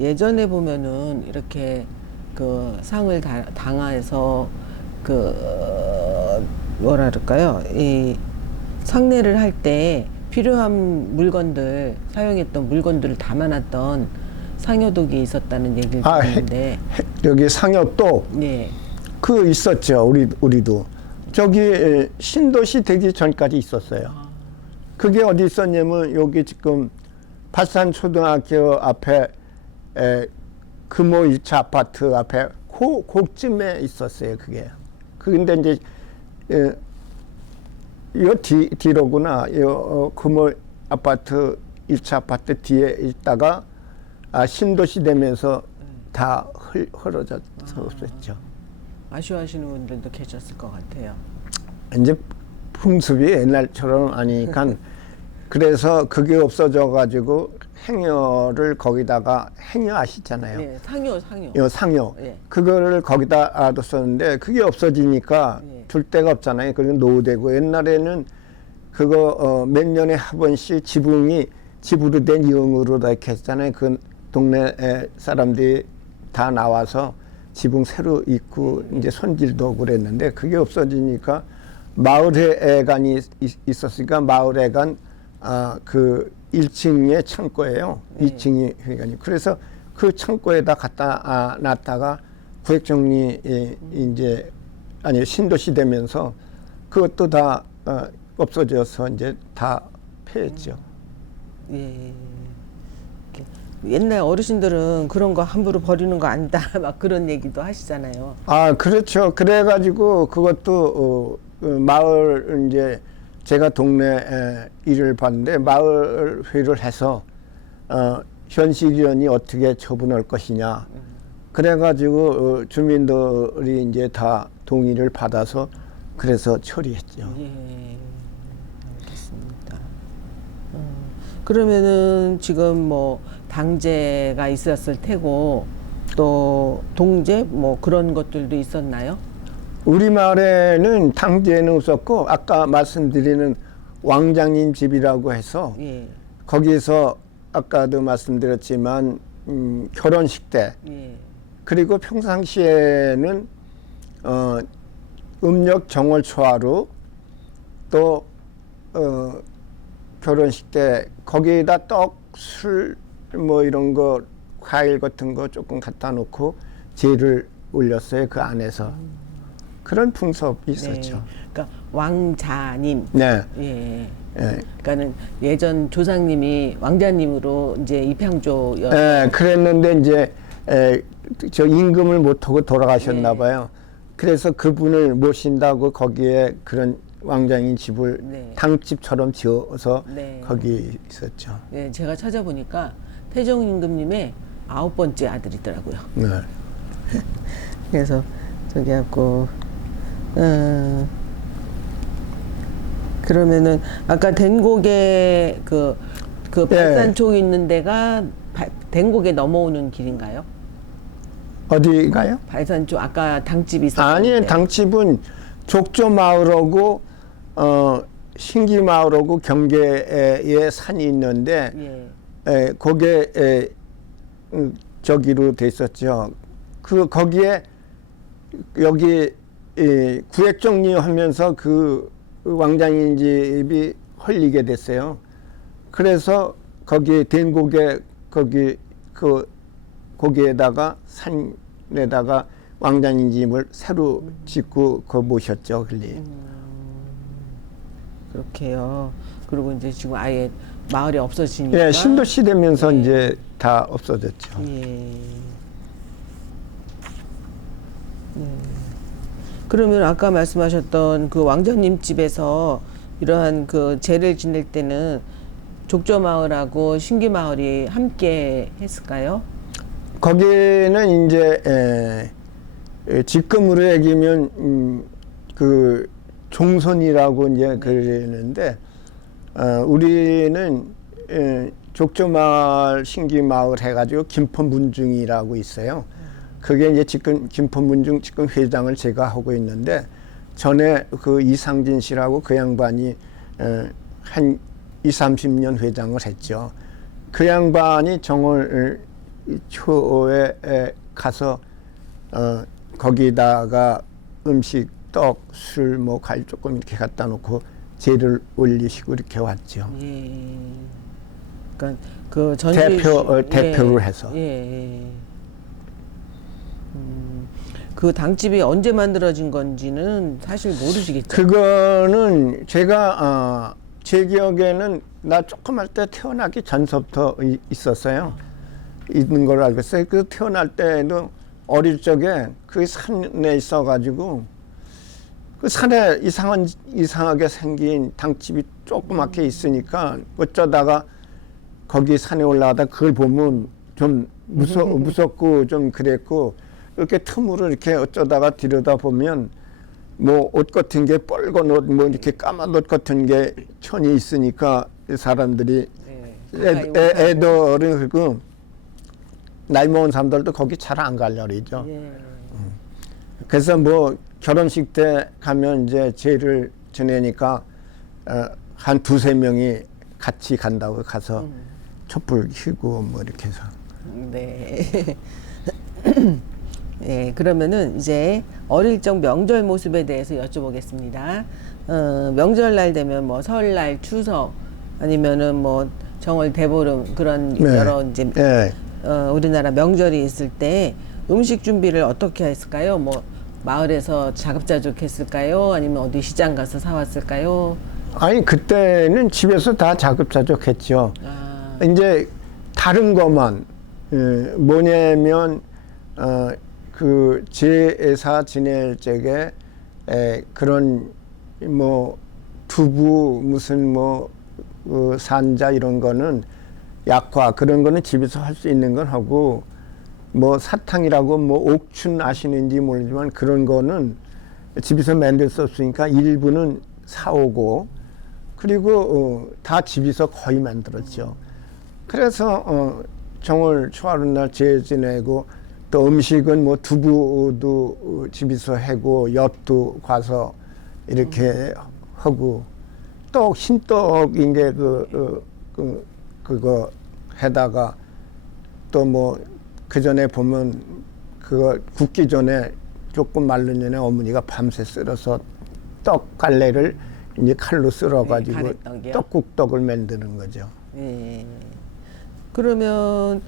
예전에 보면은 이렇게 그 상을 당해서 그 뭐라 그럴까요? 이 상례를 할 때 필요한 물건들 사용했던 물건들을 담아놨던 상여독이 있었다는 얘기를 듣는데 여기 상여도 네. 그 있었죠. 우리도 저기 신도시 되기 전까지 있었어요. 그게 어디 있었냐면 여기 지금 발산 초등학교 앞에 금호 1차 아파트 앞에 그쯤에 있었어요. 그게. 근데 이제 요 뒤로구나. 요 금호 아파트 1차 아파트 뒤에 있다가 신도시 되면서 다 흐려져서 없었죠. 아쉬워하시는 분들도 계셨을 것 같아요. 이제 풍습이 옛날처럼 아니니까 그래서 그게 없어져 가지고 행여를 거기다가 행여 아시잖아요. 네, 상여. 상여. 네. 그거를 거기다 뒀었는데 그게 없어지니까 네. 둘 데가 없잖아요. 그리고 노후되고 옛날에는 그거 몇 년에 한 번씩 지붕으로 된 이응으로 다 이렇게 했잖아요. 그 동네 사람들이 다 나와서 지붕 새로 입고 이제 손질도 하고 그랬는데 그게 없어지니까 마을회관이 있었으니까 마을회관 그 1층에 창고예요. 네. 2층이 회관이. 그래서 그 창고에다 갖다 놨다가 구획정리 이제 아니 신도시 되면서 그것도 다 없어져서 이제 다 폐했죠. 예. 옛날 어르신들은 그런 거 함부로 버리는 거 아니다 막 그런 얘기도 하시잖아요. 그렇죠. 그래가지고 그것도 마을 이제 제가 동네 일을 봤는데 마을 회의를 해서 현실위원이 어떻게 처분할 것이냐 그래가지고 주민들이 이제 다 동의를 받아서 그래서 처리했죠. 예, 알겠습니다. 그러면은 지금 뭐 당제가 있었을 테고 또 동제 뭐 그런 것들도 있었나요? 우리 마을에는 당제는 없었고 아까 말씀드리는 왕장님 집이라고 해서 예, 거기서 아까도 말씀드렸지만 결혼식 때 예, 그리고 평상시에는 음력 정월 초하루 또 결혼식 때 거기에다 떡, 술 뭐 이런 거 과일 같은 거 조금 갖다 놓고 제를 올렸어요. 그 안에서. 그런 풍습이 있었죠. 네. 그러니까 왕자님. 네. 예. 예. 그러니까는 예전 조상님이 왕자님으로 이제 입향조 예, 그랬는데 이제 저 임금을 못하고 돌아가셨나 네. 봐요. 그래서 그분을 모신다고 거기에 그런 왕장인 집을 네. 당집처럼 지어서 네. 거기 있었죠. 예, 제가 찾아보니까 태종 임금님의 9번째 아들이더라고요. 네. 그래서 저기 하고 그러면은 아까 된곡에 그 발산초 있는 데가 된곡에 넘어오는 길인가요? 어디가요? 발산초 아까 당집이 있었는데 아니, 당집은 족조 마을하고 신기 마을하고 경계에 산이 있는데 거기에 저기로 돼 있었죠. 거기에 여기 구획 정리하면서 그 왕장인 집이 헐리게 됐어요. 그래서 거기 된곡에 거기에다가 산에다가 왕장인 집을 새로 짓고 모셨죠, 글리. 그렇게요. 그리고 이제 지금 아예 마을이 없어지니까 예, 신도시 되면서 이제 다 없어졌죠. 예. 그러면 아까 말씀하셨던 그 왕자님 집에서 이러한 그 제를 지낼 때는 족저마을하고 신기마을이 함께 했을까요? 거기는 이제 지금으로 얘기하면 그 종선이라고 이제 그러는데 우리는 족저마을 신기마을 해가지고 김포문중이라고 있어요. 그게 이제 지금 김포문중 지금 회장을 제가 하고 있는데 전에 그 이상진 씨라고 그 양반이 한 20-30년 회장을 했죠. 그 양반이 정월 초에 가서 거기다가 음식, 떡, 술, 뭐 과일 조금 이렇게 갖다 놓고 제를 올리시고 이렇게 왔죠. 예. 그러니까 그 전주 대표를 해서. 예. 그 당집이 언제 만들어진 건지는 사실 모르시겠죠. 그거는 제가 제 기억에는 나 조그만 때 태어나기 전서부터 있었어요. 있는 걸 알고 있어요. 그 태어날 때도 어릴 적에 그 산에 있어가지고 그 산에 이상하게 생긴 당집이 조그맣게 있으니까 어쩌다가 거기 산에 올라가다 그걸 보면 좀 무섭고 좀 그랬고 이렇게 틈으로 이렇게 어쩌다가 들여다 보면 뭐 옷 같은 게 빨간 옷, 뭐 이렇게 까만 옷 같은 게 천이 있으니까 사람들이 애들은 그리고 나이 먹은 사람들도 거기 잘 안 가려고 그러죠. 그래서 뭐 결혼식 때 가면 이제 제를 지내니까 한 2-3명이 같이 간다고 가서 촛불 켜고 뭐 이렇게 해서. 네. 네, 그러면은 이제 어릴 적 명절 모습에 대해서 여쭤보겠습니다. 명절날 되면 뭐 설날, 추석 아니면은 뭐 정월 대보름 그런 여러 이제 우리나라 명절이 있을 때 음식 준비를 어떻게 했을까요? 뭐 마을에서 자급자족했을까요? 아니면 어디 시장 가서 사왔을까요? 아니 그때는 집에서 다 자급자족했죠. 이제 다른 것만 뭐냐면 그 제사 지낼 적에 그런 뭐 두부 무슨 뭐 산자 이런 거는 약과 그런 거는 집에서 할 수 있는 건 하고 뭐 사탕이라고 뭐 옥춘 아시는지 모르지만 그런 거는 집에서 만들 수 없으니까 일부는 사오고 그리고 다 집에서 거의 만들었죠. 그래서 정월 초하룻날 제 지내고 또 음식은 뭐 두부도 집에서 하고 엿도 과서 이렇게 하고 또 흰떡인게 그거 해다가 또 뭐 그 전에 보면 그거 굽기 전에 조금 마른 전에 어머니가 밤새 썰어서 떡 갈래를 이제 칼로 썰어가지고 가래떡이요? 떡국떡을 만드는 거죠. 예. 그러면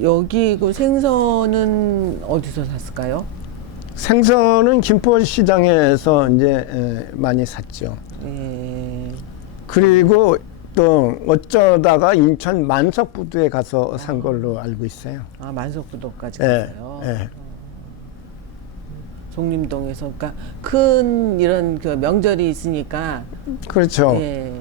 여기 그 생선은 어디서 샀을까요? 생선은 김포시장에서 이제 많이 샀죠. 예. 그리고 또 어쩌다가 인천 만석부두에 가서 산 걸로 알고 있어요. 아, 만석부도까지 예, 갔어요. 예. 송림동에서 그러니까 큰 이런 그 명절이 있으니까 그렇죠. 예.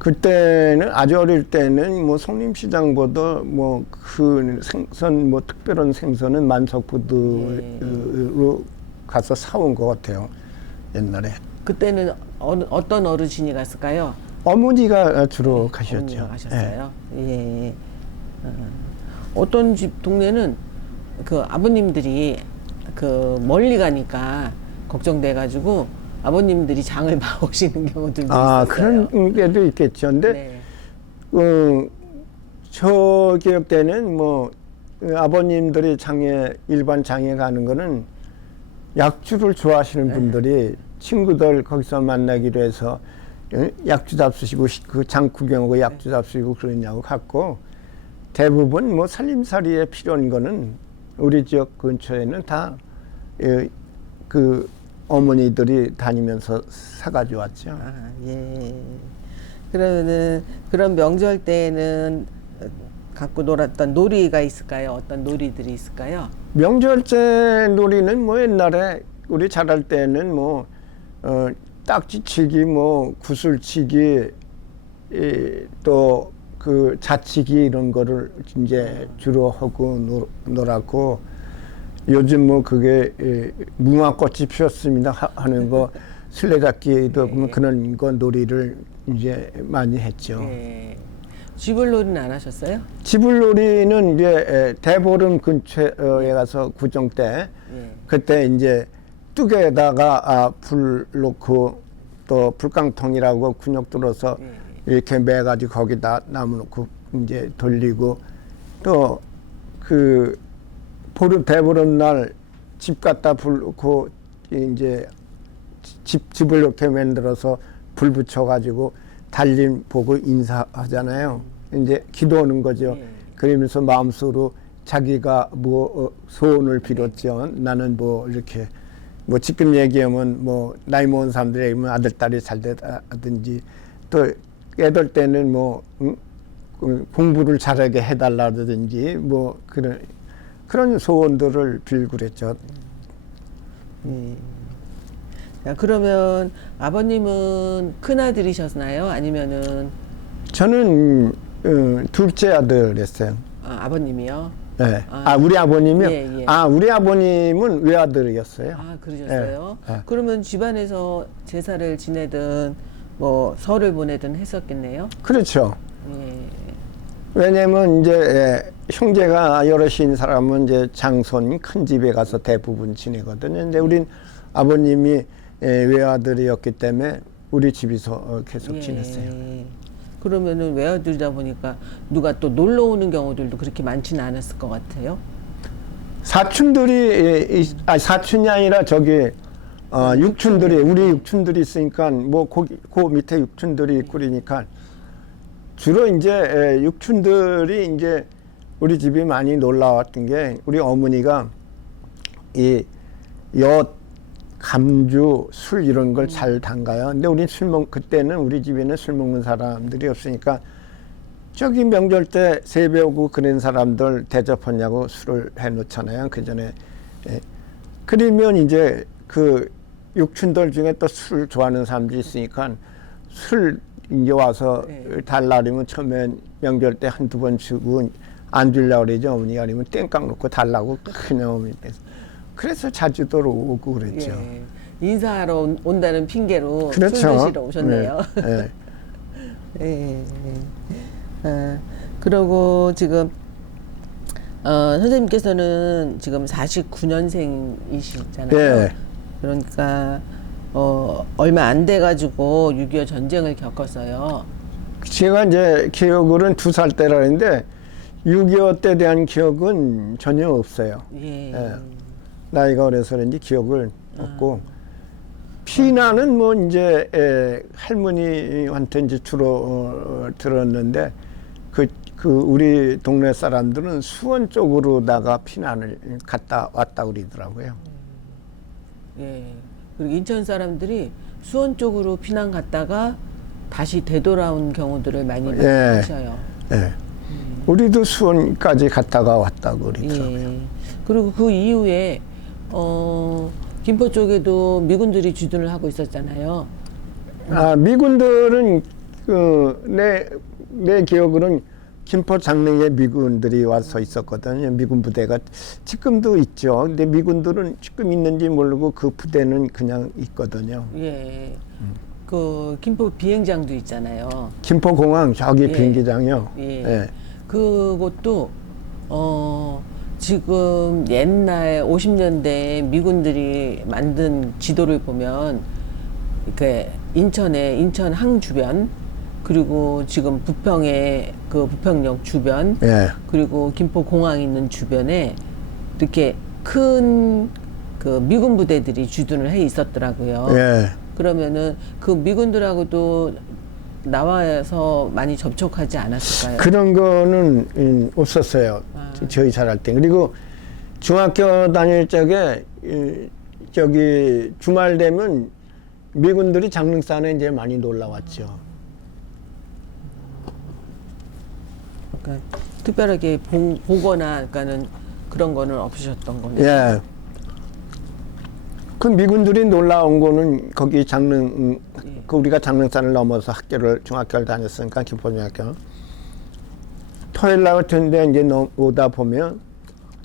그때는 아주 어릴 때는 뭐 송림시장보다 뭐 그 생선 뭐 특별한 생선은 만석부두로 가서 사온 것 같아요. 옛날에. 그때는 어떤 어르신이 갔을까요? 어머니가 주로 가셨죠. 어머니가 가셨어요. 예. 어떤 집 동네는 그 아버님들이 그 멀리 가니까 걱정돼가지고 아버님들이 장을 봐오시는 경우들도 아, 있었어요. 그런 게도 있겠죠. 근데 네. 저 기억 때는 뭐 아버님들이 일반 장에 가는 거는 약주를 좋아하시는 분들이 친구들 거기서 만나기로 해서 약주 잡수시고 그 장 구경하고 약주 잡수시고 그러냐고 갔고 대부분 뭐 살림살이에 필요한 거는 우리 지역 근처에는 다 그 어머니들이 다니면서 사가지고 왔죠. 아, 예. 그러면은 그런 명절 때는 갖고 놀았던 놀이가 있을까요? 어떤 놀이들이 있을까요? 명절 때 놀이는 뭐 옛날에 우리 자랄 때는 뭐 딱지치기, 뭐 구슬치기, 또 그 자치기 이런 거를 이제 주로 하고 놀았고 요즘 뭐 그게 무화꽃이 피었습니다 하는 거 술래잡기도 보면 그런 거 놀이를 이제 많이 했죠. 예. 쥐불놀이는 안 하셨어요? 지불놀이는 이제 대보름 근처에 가서 구정 때 예. 그때 이제 뚝에다가 불 놓고 또 불깡통이라고 군역 뚫어서 이렇게 매가지고 거기다 나무 놓고 이제 돌리고 또 그 대보름 날 집 갖다 불 놓고 이제 집을 이렇게 만들어서 불 붙여가지고 달림 보고 인사하잖아요. 이제 기도하는 거죠. 그러면서 마음속으로 자기가 뭐 소원을 빌었죠. 나는 뭐 이렇게 뭐 지금 얘기하면 뭐 나이 먹은 사람들이 얘기하면 아들 딸이 잘 되다든지 또 애들 때는 뭐 공부를 잘하게 해달라든지 뭐 그런 소원들을 빌고 그랬죠. 자, 그러면 아버님은 큰 아들이셨나요? 아니면은 저는 둘째 아들이었어요. 아버님이요? 네. 우리 아버님이요? 예, 예. 우리 아버님은 외아들이었어요. 아, 그러셨어요? 예, 예. 그러면 집안에서 제사를 지내든 뭐 설을 보내든 했었겠네요? 그렇죠. 예. 왜냐면 이제 형제가 여럿인 사람은 이제 장손 큰 집에 가서 대부분 지내거든요. 근데 우린 아버님이 외아들이었기 때문에 우리 집에서 계속 지냈어요. 그러면은 외아들이다 보니까 누가 또 놀러 오는 경우들도 그렇게 많지는 않았을 것 같아요. 사촌이 아니라 저기 육촌들이 우리 육촌들이 있으니까 뭐 그 밑에 육촌들이 있고 그러니까 주로 이제 육촌들이 이제 우리 집이 많이 놀러 왔던 게 우리 어머니가 이 엿, 감주, 술 이런 걸 잘 담가요. 근데 우리 그때는 우리 집에는 술 먹는 사람들이 없으니까 저기 명절 때 세배 오고 그런 사람들 대접하냐고 술을 해 놓잖아요. 그 전에. 그러면 이제 그 육촌들 중에 또 술 좋아하는 사람들이 있으니까 술 이제 와서 달라리면 처음엔 명절 때 한두 번 주고 안 주려고 그러죠. 어머니가 아니면 땡깡 놓고 달라고 그냥 어머니께서. 그래서 자주도 오고 그랬죠. 예. 인사하러 온다는 핑계로 그렇죠. 술 드시러 오셨네요. 네. 예. 그리고 지금 선생님께서는 지금 49년생이시잖아요. 네. 그러니까 얼마 안 돼 가지고 6.25 전쟁을 겪었어요. 제가 이제 기억으로는 2살 때라는데 6.25 때 대한 기억은 전혀 없어요. 예. 예. 나이가 어려서 그런지 기억을 없고 피난은 뭐 이제 할머니한테 이제 주로 들었는데 그 우리 동네 사람들은 수원 쪽으로다가 피난을 갔다 왔다 그러더라고요. 예. 그리고 인천 사람들이 수원 쪽으로 피난 갔다가 다시 되돌아온 경우들을 많이 예. 하셔요. 예. 우리도 수원까지 갔다가 왔다고 그러더라고요. 예. 그리고 그 이후에 김포 쪽에도 미군들이 주둔을 하고 있었잖아요. 아, 미군들은 내 기억으로는 김포 장릉에 미군들이 와서 있었거든요. 미군 부대가 지금도 있죠. 근데 미군들은 지금 있는지 모르고 그 부대는 그냥 있거든요. 예. 그 김포 비행장도 있잖아요. 김포공항 저기 예. 비행기장이요. 예. 예. 그것도 지금 옛날 50년대 미군들이 만든 지도를 보면 이렇게 인천 항 주변 그리고 지금 부평의 그 부평역 주변 예. 그리고 김포 공항 있는 주변에 이렇게 큰 그 미군 부대들이 주둔을 해 있었더라고요. 예. 그러면은 그 미군들하고도 나와서 많이 접촉하지 않았을까요? 그런 거는 없었어요. 저희 자랄 때. 그리고 중학교 다닐 적에 저기 주말 되면 미군들이 장릉산에 이제 많이 놀러 왔죠. 그러니까 특별하게 보거나 그러니까는 그런 거는 없으셨던 거네요. 예. 그 미군들이 놀러 온 거는 거기 장릉, 그 우리가 장릉산을 넘어서 중학교를 다녔으니까 김포중학교. 토요일 날 같은데 이제 오다 보면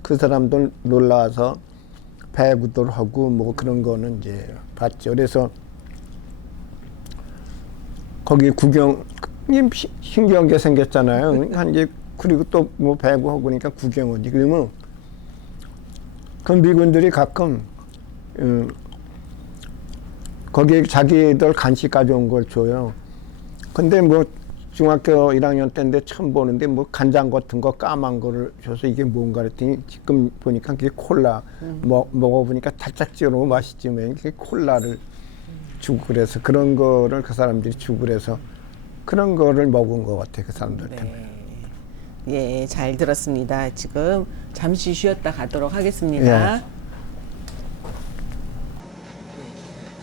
그 사람들 놀러 와서 배구들 하고 뭐 그런 거는 이제 봤죠. 그래서 거기 구경, 신기한 게 생겼잖아요. 그러니까 이제 그리고 또 뭐 배구 하고 그러니까 구경 오지. 그러면 그 미군들이 가끔 거기에 자기들 간식 가져온 걸 줘요. 근데 뭐 중학교 1학년 때인데 처음 보는데 뭐 간장 같은 거 까만 거를 줘서 이게 뭔가 그랬더니 지금 보니까 그게 콜라. 먹어보니까 달짝지근하고 맛있지만 그게 콜라를 주고 그래서 그런 거를 그 사람들이 주고 그래서 그런 거를 먹은 것 같아요. 그 사람들 때문에. 네. 예, 잘 들었습니다. 지금 잠시 쉬었다 가도록 하겠습니다. 예.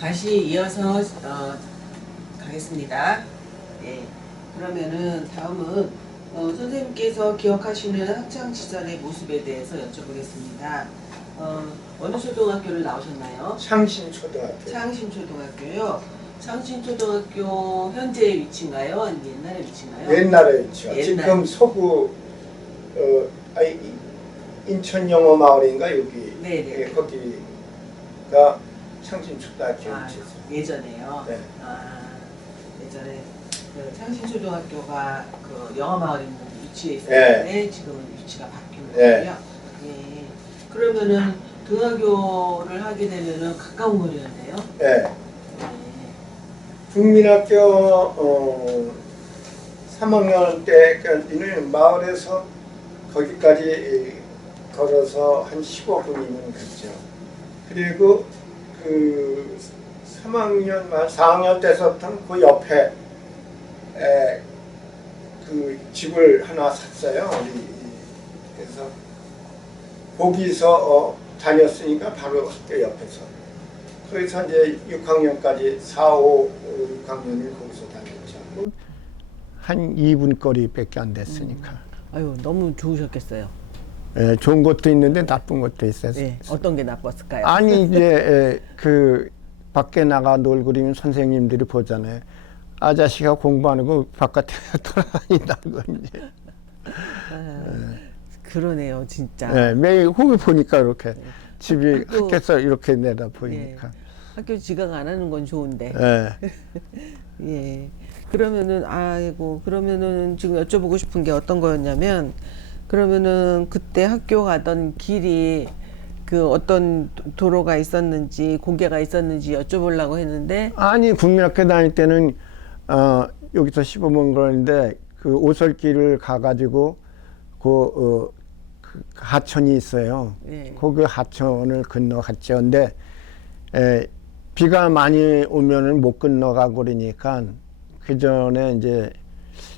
다시 이어서 가겠습니다. 예. 그러면은 다음은 선생님께서 기억하시는 학창 시절의 모습에 대해서 여쭤보겠습니다. 어느 초등학교를 나오셨나요? 창신초등학교. 창신초등학교요. 창신초등학교 현재 위치인가요? 아니면 옛날의 위치인가요? 옛날에 있죠. 옛날. 지금 서구 인천영어마을인가 여기. 네네. 예, 거기가 창신초등학교 아, 위치에서. 예전에요. 네. 아, 예전에 그 창신초등학교가 그 영어마을 있는 위치에 있었는데 지금은 위치가 바뀐 네. 거고요. 예. 그러면은 등하교를 하게 되면은 가까운 거리였네요. 예. 국민학교 3학년 때까지는 마을에서 거기까지 걸어서 한 15분이면 갔죠. 그리고 그 3학년 말 4학년 때서부터는 그 옆에 그 집을 하나 샀어요. 그래서 거기서 다녔으니까 바로 학교 옆에서. 그래서 이제 6학년까지 4, 5, 6학년을 거기서 다녔죠. 한 2분 거리밖에 안 됐으니까. 아유, 너무 좋으셨겠어요. 예, 좋은 것도 있는데 나쁜 것도 있어요. 네, 어떤 게 나빴을까요? 아니 이제 그 밖에 나가 놀고 그러면 선생님들이 보잖아요. 아저씨가 공부 안 하고 바깥에 돌아다닌다고 이제. 그러네요, 진짜. 예, 매일 거기 보니까 이렇게 집이 학교- 학교에서 이렇게 내다 예. 보이니까. 학교 지각 안 하는 건 좋은데. 예. 예. 그러면은 아이고 그러면은 지금 여쭤보고 싶은 게 어떤 거였냐면 그러면은 그때 학교 가던 길이 그 어떤 도로가 있었는지 고개가 있었는지 여쭤보려고 했는데 아니 국민학교 다닐 때는 여기서 15분 거리인데 그 오솔길을 가가지고 그 하천이 있어요. 예. 그 하천을 건너갔죠. 근데 비가 많이 오면은 못 건너가고 그러니까 그 전에 이제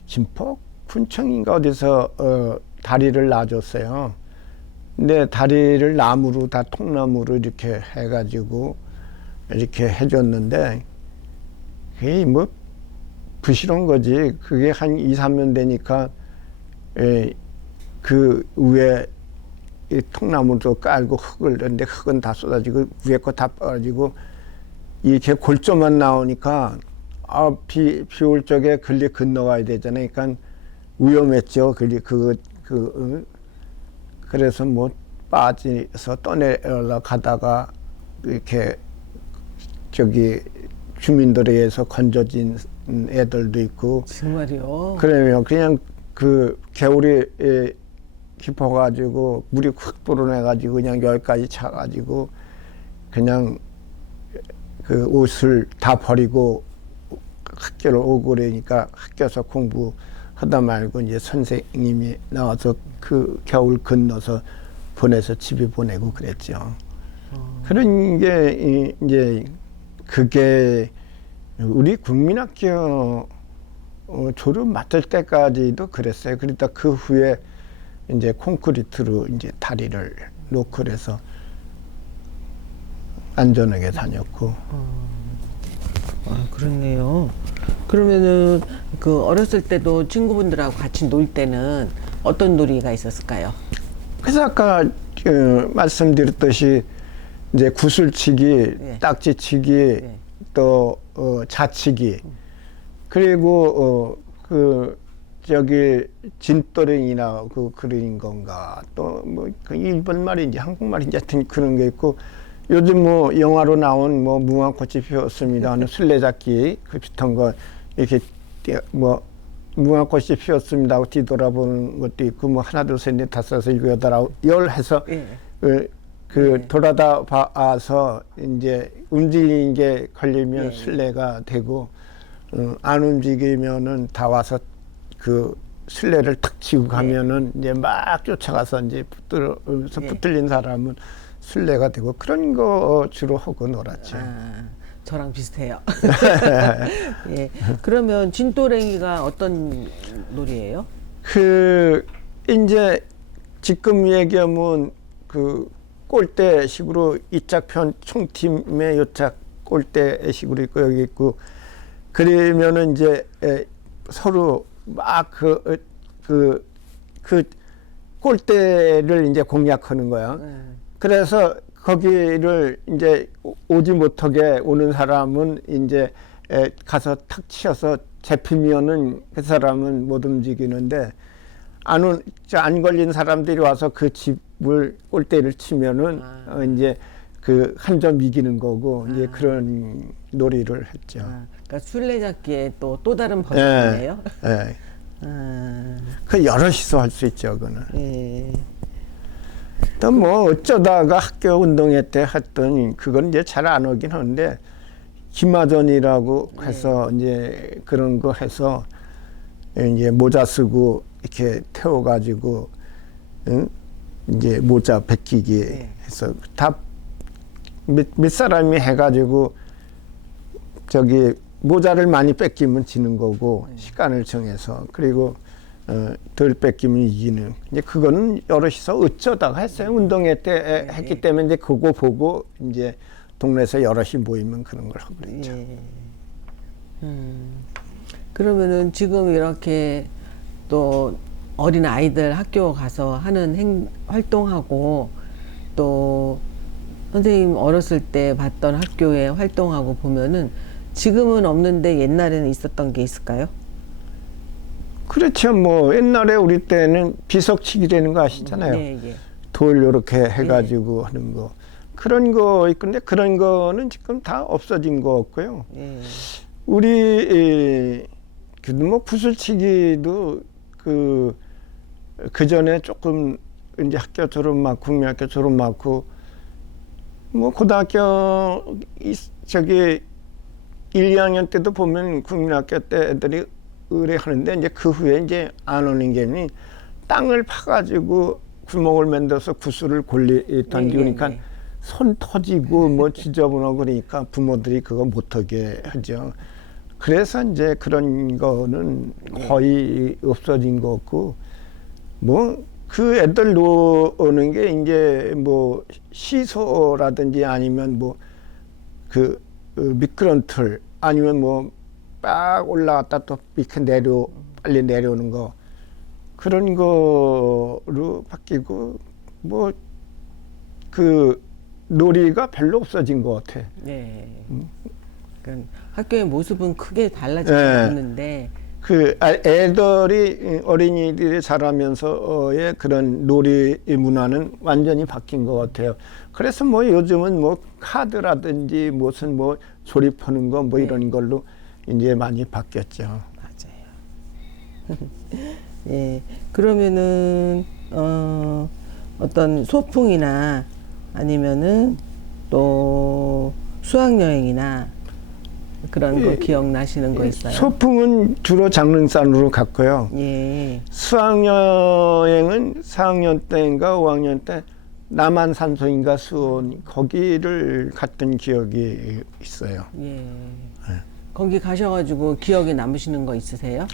진폭 군청인가 어디서 다리를 놔줬어요. 근데 다리를 나무로 다 통나무로 이렇게 해가지고 이렇게 해줬는데 그게 뭐 부실한 거지. 그게 한 2, 3년 되니까 그 위에 이 통나무도 깔고 흙을 넣는데 흙은 다 쏟아지고 위에 거 다 빠지고 이렇게 골조만 나오니까 비 올 적에 글리 건너가야 되잖아요. 그러니까 위험했죠. 글리 그래서 뭐 빠져서 떠내려 가다가 이렇게 저기 주민들에 의해서 건져진 애들도 있고. 정말요. 그러면 그냥 그 겨울이 깊어가지고 물이 확 불어내가지고 그냥 열까지 차가지고 그냥 그 옷을 다 버리고 학교를 오고 그러니까 학교에서 공부하다 말고 이제 선생님이 나와서 그 겨울 건너서 보내서 집에 보내고 그랬죠. 그런 게 이제 그게 우리 국민학교 졸업 맡을 때까지도 그랬어요. 그러다 그 후에 이제 콘크리트로 이제 다리를 놓고 그래서 안전하게 다녔고. 아, 그렇네요. 그러면은 그 어렸을 때도 친구분들하고 같이 놀 때는 어떤 놀이가 있었을까요? 그래서 아까 말씀드렸듯이 이제 구슬치기, 네. 딱지치기, 네. 또 자치기, 그리고 그 저기 진또랭이나 그 그린 건가 또 뭐 그 일본 말인지 한국말인지 하여튼 그런 게 있고 요즘 뭐 영화로 나온 뭐 무궁화꽃이 피었습니다 하는 술래잡기 그 비슷한 거 이렇게 뭐 무궁화꽃이 피었습니다 하고 뒤돌아보는 것도 있고 뭐 하나 둘 셋 넷 다섯 여섯 일곱 여덟 아홉 열 해서 예. 그 네. 돌아다 봐서 이제 움직이는 게 걸리면 네. 술래가 되고 안 움직이면은 다 와서 그 술래를 탁 치고 가면은 이제 막 쫓아가서 이제 붙들린 사람은 술래가 되고 그런 거 주로 하고 놀았죠. 아, 저랑 비슷해요. 예. 그러면 진또랭이가 어떤 놀이예요? 그 이제 지금 얘기하면 그 꼴대식으로 이짝편 총팀의 요짝 꼴대식으로 있고 여기 있고 그러면은 이제 서로 막 그 꼴대를 이제 공략하는 거야. 그래서 거기를 이제 오지 못하게 오는 사람은 이제 가서 탁 치어서 잡히면은 그 사람은 못 움직이는데 안 걸린 사람들이 와서 그 집을 꼴대를 치면은 이제 그 한 점 이기는 거고 이제 그런 놀이를 했죠. 아, 그러니까 술래잡기에 또 다른 버전이네요. 예. 아, 그 여럿이서 할 수 있죠, 그거는. 예. 또 뭐 어쩌다가 학교 운동회 때 했던 그건 이제 잘 안 오긴 하는데 기마전이라고 해서 이제 그런 거 해서 이제 모자 쓰고 이렇게 태워가지고 응? 이제 모자 벗기기 해서 다 몇 사람이 해가지고 저기 모자를 많이 뺏기면 지는 거고 시간을 정해서 그리고 덜 뺏기면 이기는. 이제 그거는 여럿이서 어쩌다가 했어요. 운동회 때 했기 때문에 이제 그거 보고 이제 동네에서 여럿이 모이면 그런 걸 하고 그랬죠. 예. 그러면은 지금 이렇게 또 어린 아이들 학교 가서 하는 활동하고 또 선생님 어렸을 때 봤던 학교의 활동하고 보면은 지금은 없는데 옛날에는 있었던 게 있을까요? 그렇죠. 뭐 옛날에 우리 때는 비석치기라는 거 아시잖아요. 예, 예. 돌 요렇게 해가지고 하는 거 그런 거 있는데 그런 거는 지금 다 없어진 거 같고요. 예. 우리 뭐 구슬치기도 그 전에 조금 이제 학교 졸업 많고 국민학교 졸업 많고 뭐 고등학교 저기 1, 2학년 때도 보면 국민학교 때 애들이 의뢰하는데 이제 그 후에 이제 안 오는 게 땅을 파가지고 구멍을 만들어서 구슬을 골리 던지니까 손 터지고 뭐 지저분하고 그러니까 부모들이 그거 못하게 하죠. 그래서 이제 그런 거는 거의 없어진 거 같고 뭐 그 애들 노는 게 이제 뭐 시소라든지 아니면 뭐 그 미끄럼틀 아니면 뭐 빡 올라갔다 또 이렇게 빨리 내려오는 거 그런 거로 바뀌고 뭐 그 놀이가 별로 없어진 것 같아. 네. 그러니까 학교의 모습은 크게 달라지지 네. 않는데 애들이 어린이들이 자라면서의 그런 놀이 문화는 완전히 바뀐 것 같아요. 그래서 뭐 요즘은 뭐 카드라든지 무슨 뭐 조립하는 거 뭐 이런 걸로 이제 많이 바뀌었죠. 맞아요. 예. 그러면은 어떤 소풍이나 아니면은 또 수학 여행이나 그런 거 기억나시는 거 있어요? 소풍은 주로 장릉산으로 갔고요. 예. 수학여행은 4학년 때인가 5학년 때 남한산소인가 수원 거기를 갔던 기억이 있어요. 예. 거기 가셔가지고 기억에 남으시는 거 있으세요?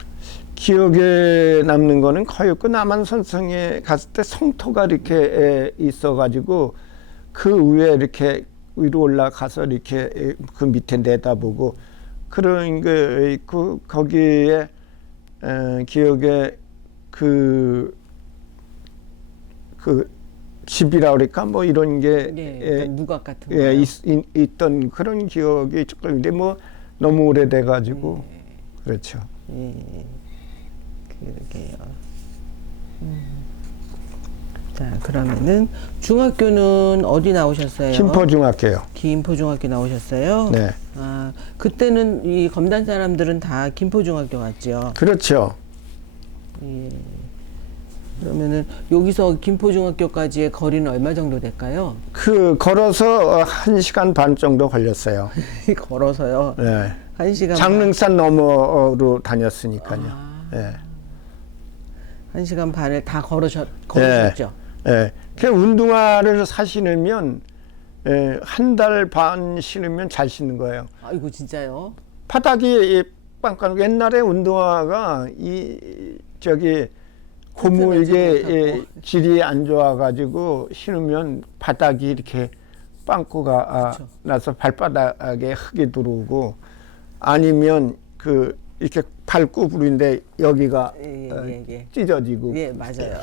기억에 남는 거는 거의 그 남한산성에 갔을 때 성토가 이렇게 있어가지고 그 위에 이렇게 위로 올라가서 이렇게 그 밑에 내다보고 그런 게 있고 거기에 기억에 그 집이라 그럴까 뭐 이런 게 네, 누각 같은 거. 있던 그런 기억이 조금인데 뭐 너무 오래돼 가지고 그렇죠. 예. 그러게요. 자, 그러면은 중학교는 어디 나오셨어요? 김포중학교요. 김포중학교 나오셨어요? 네. 아, 그때는 이 검단 사람들은 다 김포중학교 갔죠. 그렇죠. 예. 그러면은 여기서 김포중학교까지의 거리는 얼마 정도 될까요? 걸어서 1시간 반 정도 걸렸어요. 걸어서요. 네. 1시간 장릉산 너머로 다녔으니까요. 네. 1시간 반을 다 걸으셨죠? 예. 그 운동화를 사시면 한 달 반 신으면 잘 신는 거예요. 아이고 진짜요? 바닥이 빵빵 옛날에 운동화가 고무 이게 질이 안 좋아가지고 신으면 바닥이 이렇게 빵꾸가 나서 발바닥에 흙이 들어오고 아니면 이렇게 발구부리인데 여기가 찢어지고 예, 맞아요.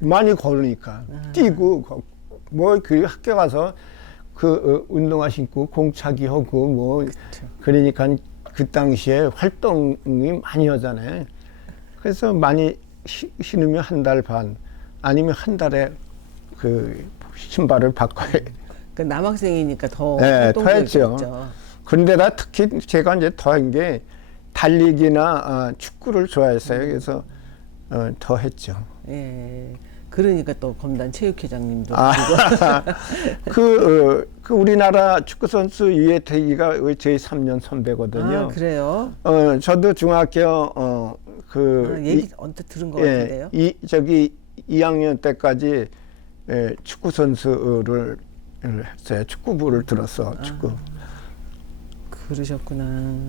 많이 걸으니까 뛰고 뭐 그 학교 가서 운동화 신고 공차기 하고 뭐 그러니까 그 당시에 활동이 많이 하잖아요. 그래서 많이 신으면 한 달 반 아니면 한 달에 신발을 바꿔야 돼요. 그 남학생이니까 더 네, 더 활동적이었죠. 했죠. 그런데다 특히 제가 이제 더한 게 달리기나 축구를 좋아했어요. 그래서 더 했죠. 예. 그러니까 또 검단 체육회장님도 우리나라 축구 선수 이해태기가 저희 3년 선배거든요. 아, 그래요? 저도 중학교 얘기 언뜻 들은 것 같은데요. 2학년 때까지 축구 선수를 했어요. 축구부를 들었어. 축구. 그러셨구나.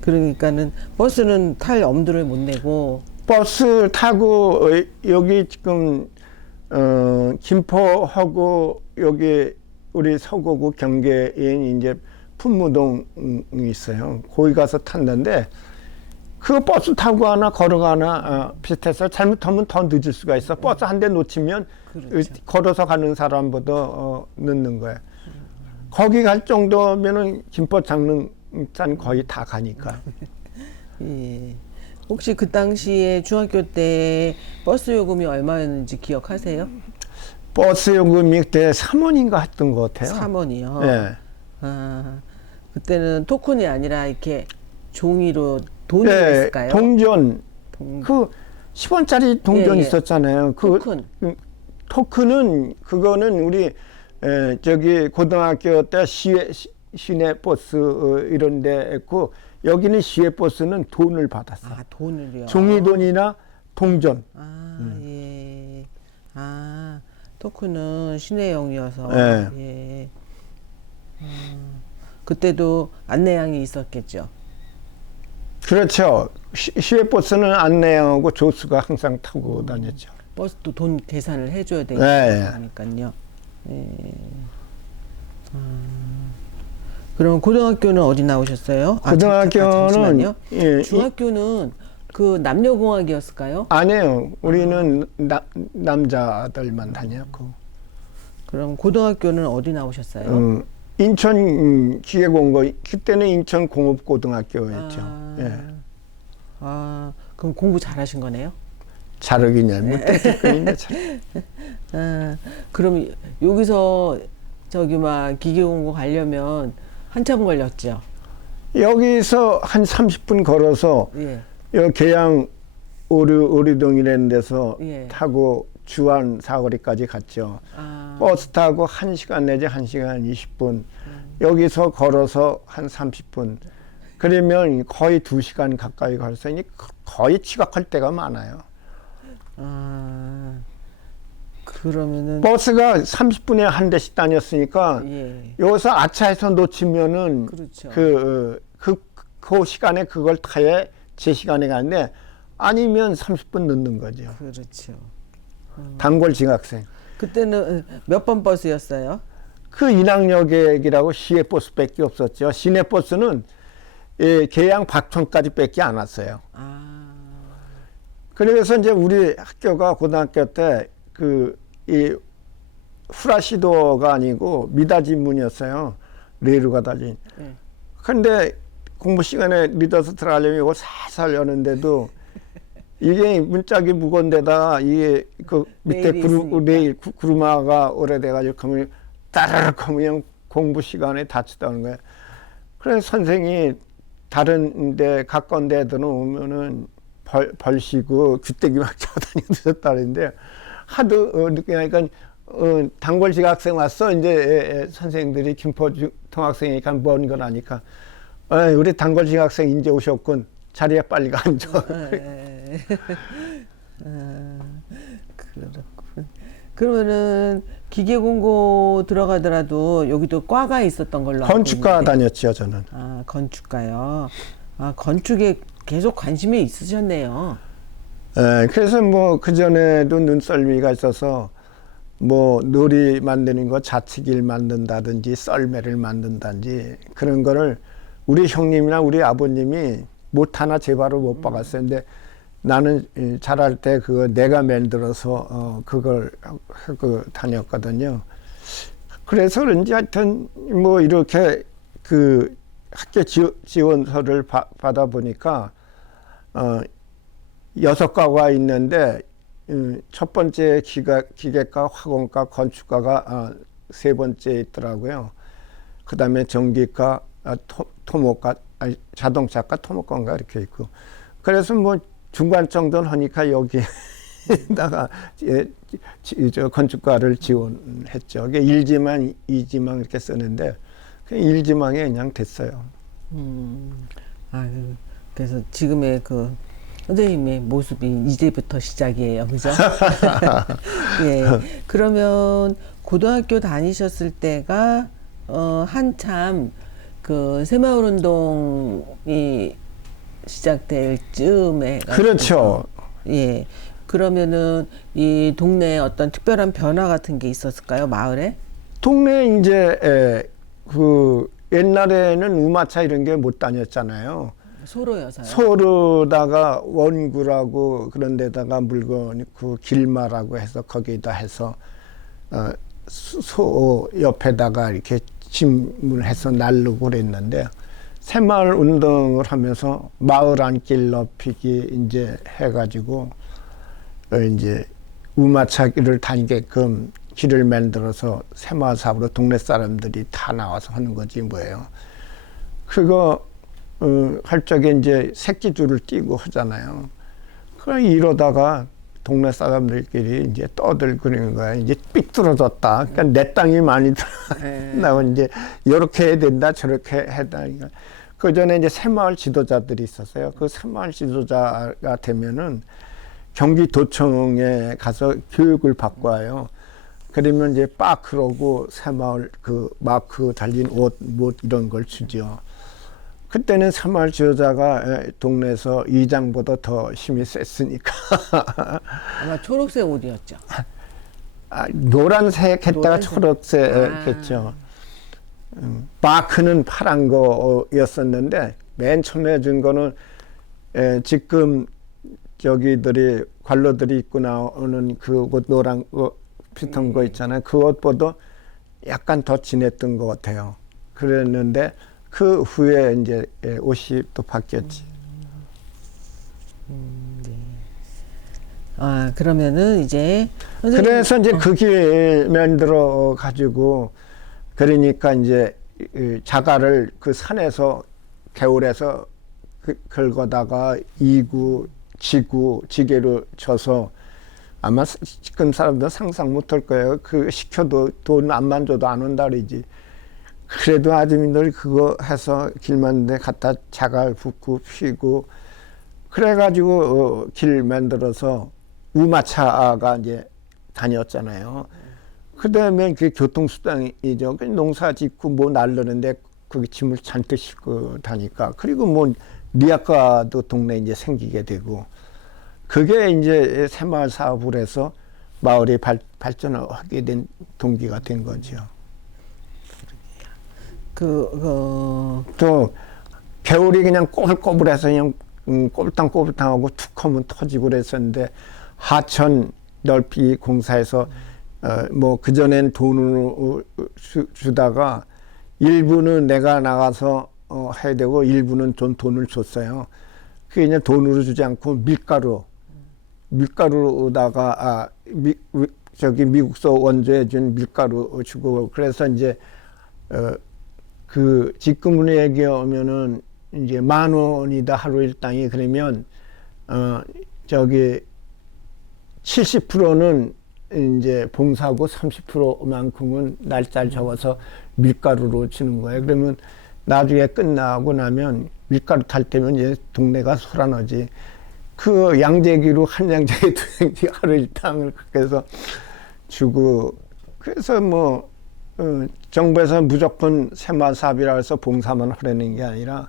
그러니까는 버스는 탈 엄두를 못 내고 버스 타고 여기 지금 김포하고 여기 우리 서구구 경계에 이제 품무동이 있어요. 거기 가서 탔는데 그 버스 타고 가나 걸어가나 비슷해서 잘못하면 더 늦을 수가 있어. 버스 한 대 놓치면 그렇죠. 걸어서 가는 사람보다 늦는 거야. 거기 갈 정도면은 김포 장릉산 거의 다 가니까. 예. 혹시 그 당시에 중학교 때 버스 요금이 얼마였는지 기억하세요? 버스 요금이 그때 3원인가 했던 것 같아요. 3원이요. 예. 아, 그때는 토큰이 아니라 이렇게 종이로 돈이 예, 냈을까요? 동전 동- 그 10원짜리 동전 예, 예. 있었잖아요. 그 토큰. 토큰은 그거는 우리 저기 고등학교 때 시내 버스 이런 데 했고 여기는 시외 버스는 돈을 받았어. 아, 돈을요. 종이돈이나 동전. 아, 예. 아, 토큰은 시내용이어서. 예. 예. 그때도 안내양이 있었겠죠. 그렇죠. 시외 버스는 안내양하고 조수가 항상 타고 다녔죠. 버스도 돈 계산을 해줘야 예, 예. 되니까요. 예. 그럼 고등학교는 어디 나오셨어요? 고등학교는 잠시만요. 예, 중학교는 그 남녀공학이었을까요? 아니에요. 우리는 남자들만 다녔고. 그럼 고등학교는 어디 나오셨어요? 인천 기계공고 그때는 인천 공업고등학교였죠. 아, 예. 아, 그럼 공부 잘하신 거네요? 잘하기냐 뭐 땡땡거리네 잘. 아, 그럼 여기서 저기 막 기계공고 가려면 한참 걸렸죠? 여기서 한 30분 걸어서 예. 여기 계양 오리동이라는 데서 예. 타고 주안 사거리까지 갔죠. 아, 버스 타고 1시간 내지 1시간 20분. 여기서 걸어서 한 30분. 그러면 거의 2시간 가까이 걸었으니 거의 지각할 때가 많아요. 아, 그러면은 버스가 30분에 한 대씩 다녔으니까 예, 여기서 아차해서 놓치면은 그렇죠. 그 시간에 그걸 타야 제 시간에 가는데 아니면 30분 늦는 거죠. 그렇죠. 단골 지각생. 그때는 몇 번 버스였어요? 그 인왕역이라고 시외버스밖에 없었죠. 시내버스는 계양 박촌까지 밖에 안 왔어요. 아, 그래서 이제 우리 학교가 고등학교 때 이 후라시도가 아니고 미닫이문이었어요. 레일로가 달린. 예. 근데 공부 시간에 믿어서 들어가려면 이걸 살살 여는데도 이게 문짝이 무거운 데다가 이게 그 밑에 레일이 있으니까. 구루마가 오래돼가지고 그러면 따르륵 하면 그냥 공부 시간에 다치다는 거예요. 그래서 선생이 다른 데 가까운 데들은 오면은 벌시고 귀때기 막 쳐다니셨다는데 하도 늦게 하니까 단골 지각생 왔어. 이제 선생님들이 김포 통학생이니까 먼 걸 아니까 우리 단골 지각생 이제 오셨군. 자리에 빨리 가 앉아. 그렇군. 그러면은 기계공고 들어가더라도 여기도 과가 있었던 걸로 알고 건축가 있는데. 다녔죠 저는. 아, 건축가요. 아, 건축에 계속 관심이 있으셨네요. 그래서 뭐 그전에도 눈썰미가 있어서 뭐 놀이 만드는 거 자치기를 만든다든지 썰매를 만든다든지 그런 거를 우리 형님이나 우리 아버님이 못 하나 제발로 못 박았어요. 근데 나는 잘할 때 그거 내가 만들어서 그걸 하고 다녔거든요. 그래서 그런지 하여튼 뭐 이렇게 그 학교 지원서를 받아 보니까 6과가 있는데 첫 번째 기계과, 화공과, 건축과가 3번째 있더라고요. 그 다음에 전기과, 토목과, 자동차과, 토목과인가 이렇게 있고. 그래서 뭐 중간 정도는 하니까 여기다가 저 건축과를 지원했죠. 이게 1지망, 2지망 이렇게 쓰는데 그냥 1지망에 그냥 됐어요. 아유, 그래서 지금의 그 선생님의 모습이 이제부터 시작이에요. 그죠? 예. 그러면 고등학교 다니셨을 때가 한참 그 새마을 운동이 시작될 즈음에 그렇죠. 예. 그러면은 이 동네에 어떤 특별한 변화 같은 게 있었을까요? 마을에? 동네 이제 그 옛날에는 우마차 이런 게 못 다녔잖아요. 소로여서요. 소로다가 원구라고 그런 데다가 물건 그 길마라고 해서 거기다 해서 소 옆에다가 이렇게 짐을 해서 날르고 그랬는데 새마을 운동을 하면서 마을 안길 넓히기 이제 해가지고 이제 우마차기를 다니게끔 길을 만들어서 새마을 사업으로 동네 사람들이 다 나와서 하는 거지 뭐예요. 그거 할 적에 이제 새끼줄을 띄고 하잖아요. 그 이러다가 동네 사람들끼리 이제 떠들거리는 거야. 이제 삐뚤어졌다. 그러니까 내 땅이 많이 나고 이제 이렇게 해야 된다, 저렇게 해야 된다. 그 전에 이제 새마을 지도자들이 있었어요. 그 새마을 지도자가 되면은 경기도청에 가서 교육을 받고 와요. 그러면 이제 파크로고 새마을 그 마크 달린 옷, 뭐 이런 걸 주죠. 그때는 새마을 지도자가 동네에서 이장보다 더 힘이 셌으니까. 아마 초록색 옷이었죠. 노란색 했다가 노란색. 초록색했죠. 마크는 파란 거였었는데 맨 처음에 준 거는 지금 저기들이 관로들이 입고 나오는 그 옷 노란 거 비슷한 거 있잖아요. 그 옷보다 약간 더 진했던 것 같아요. 그랬는데 그 후에 이제 옷이 또 바뀌었지. 네. 그러면은 이제 그래서 이제 그 길 만들어 가지고 그러니까 이제 자갈을 그 산에서 겨울에서 긁어다가 이구, 지구, 지게로 쳐서 아마 지금 사람들 상상 못할 거예요. 그 시켜도 돈 안만 줘도 안 온다 그러지. 그래도 아주민들 그거 해서 길 만드는데 갖다 자갈 붓고 피고 그래가지고 길 만들어서 우마차가 이제 다녔잖아요. 그 다음에 그 교통수단이죠. 그 농사 짓고 뭐 날르는데 거기 짐을 잔뜩 싣고 다니까. 그리고 뭐 리아카도 동네에 이제 생기게 되고. 그게 이제 새마을 사업을 해서 마을이 발전을 하게 된 동기가 된 거죠. 또 겨울이 그냥 꼬불꼬불해서 그냥 꼬불탕꼬불탕하고 툭 하면 터지고 그랬었는데 하천 넓히기 공사에서 뭐 그전엔 돈을 주다가 일부는 내가 나가서 해야 되고 일부는 돈을 줬어요. 그게 그냥 돈으로 주지 않고 밀가루로다가 저기 미국서 원조해 준 밀가루 주고 그래서 이제 그 직금으로 얘기하면은 이제 10,000원이다 하루 일당이 그러면 저기 70%는 이제 봉사고 30%만큼은 날짜를 적어서 밀가루로 주는 거예요. 그러면 나중에 끝나고 나면 밀가루 탈 때면 이제 동네가 소란하지. 그 양재기로 한 양재기 두 양재기 하루 일당을 그렇게 해서 주고 그래서 뭐 정부에서 무조건 새마을 사업이라 해서 봉사만 하려는 게 아니라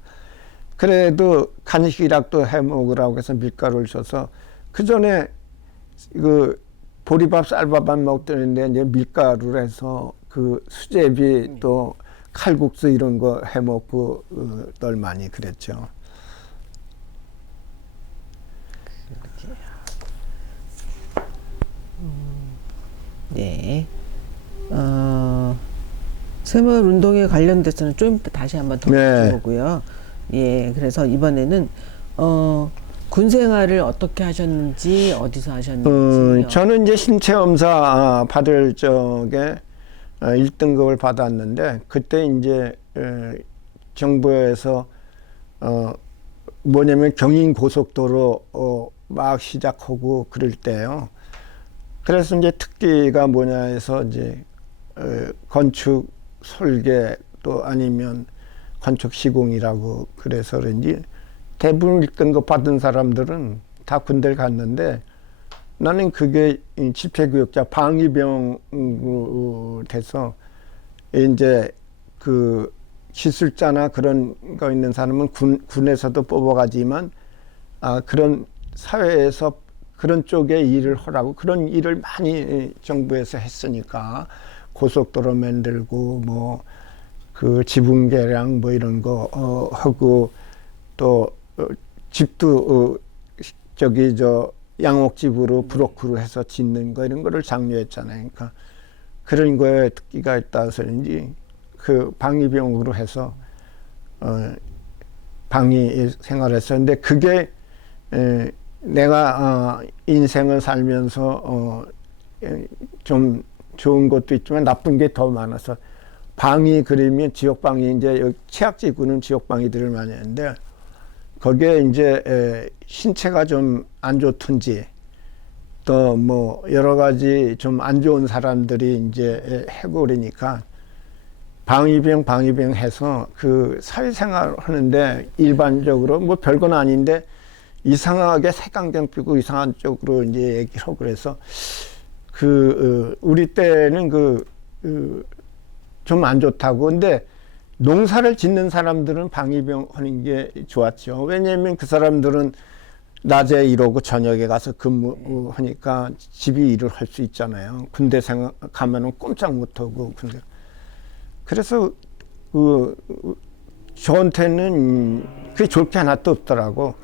그래도 간식이라도 해 먹으라고 해서 밀가루를 줘서 그 전에 그 보리밥 쌀밥만 먹더는데 이제 밀가루를 해서 그 수제비 또 칼국수 이런 거 해 먹고 널 많이 그랬죠. 네. 새마을 운동에 관련돼서는 좀 이따 다시 한번 더 여쭤보고요. 예, 그래서 이번에는 군 생활을 어떻게 하셨는지 어디서 하셨는지. 저는 이제 신체검사 받을 적에 1등급을 받았는데 그때 이제 정부에서 뭐냐면 경인고속도로 막 시작하고 그럴 때요. 그래서 이제 특기가 뭐냐 해서 이제 건축 설계 또 아니면 건축 시공이라고 그래서 그런지 대부분 1등급 받은 사람들은 다 군대를 갔는데 나는 그게 집회교육자 방위병으로 돼서 이제 그 기술자나 그런 거 있는 사람은 군에서도 뽑아가지만 그런 사회에서 그런 쪽에 일을 하라고 그런 일을 많이 정부에서 했으니까 고속도로 만들고 뭐 그 지붕 개량 뭐 이런 거 하고 또 집도 저기 저 양옥집으로 브로크로 해서 짓는 거 이런 거를 장려했잖아요. 그러니까 그런 거에 특기가 있다서인지 그 방위병으로 해서 방위 생활했었는데 그게 내가 인생을 살면서 좀 좋은 것도 있지만 나쁜 게 더 많아서 방위 그리면 지역방위 이제 여기 치악지구는 지역방위들을 많이 하는데 거기에 이제 신체가 좀 안 좋든지 또 뭐 여러 가지 좀 안 좋은 사람들이 이제 해고 그러니까 방위병 해서 그 사회생활 하는데 일반적으로 뭐 별건 아닌데 이상하게 색안경 끼고 이상한 쪽으로 이제 얘기를 하고 그래서 우리 때는 좀 안 좋다고. 근데 농사를 짓는 사람들은 방위병 하는 게 좋았죠. 왜냐하면 그 사람들은 낮에 일하고 저녁에 가서 근무하니까 집이 일을 할 수 있잖아요. 군대 가면은 꼼짝 못하고. 근데 그래서 저한테는 그게 좋을 게 하나도 없더라고.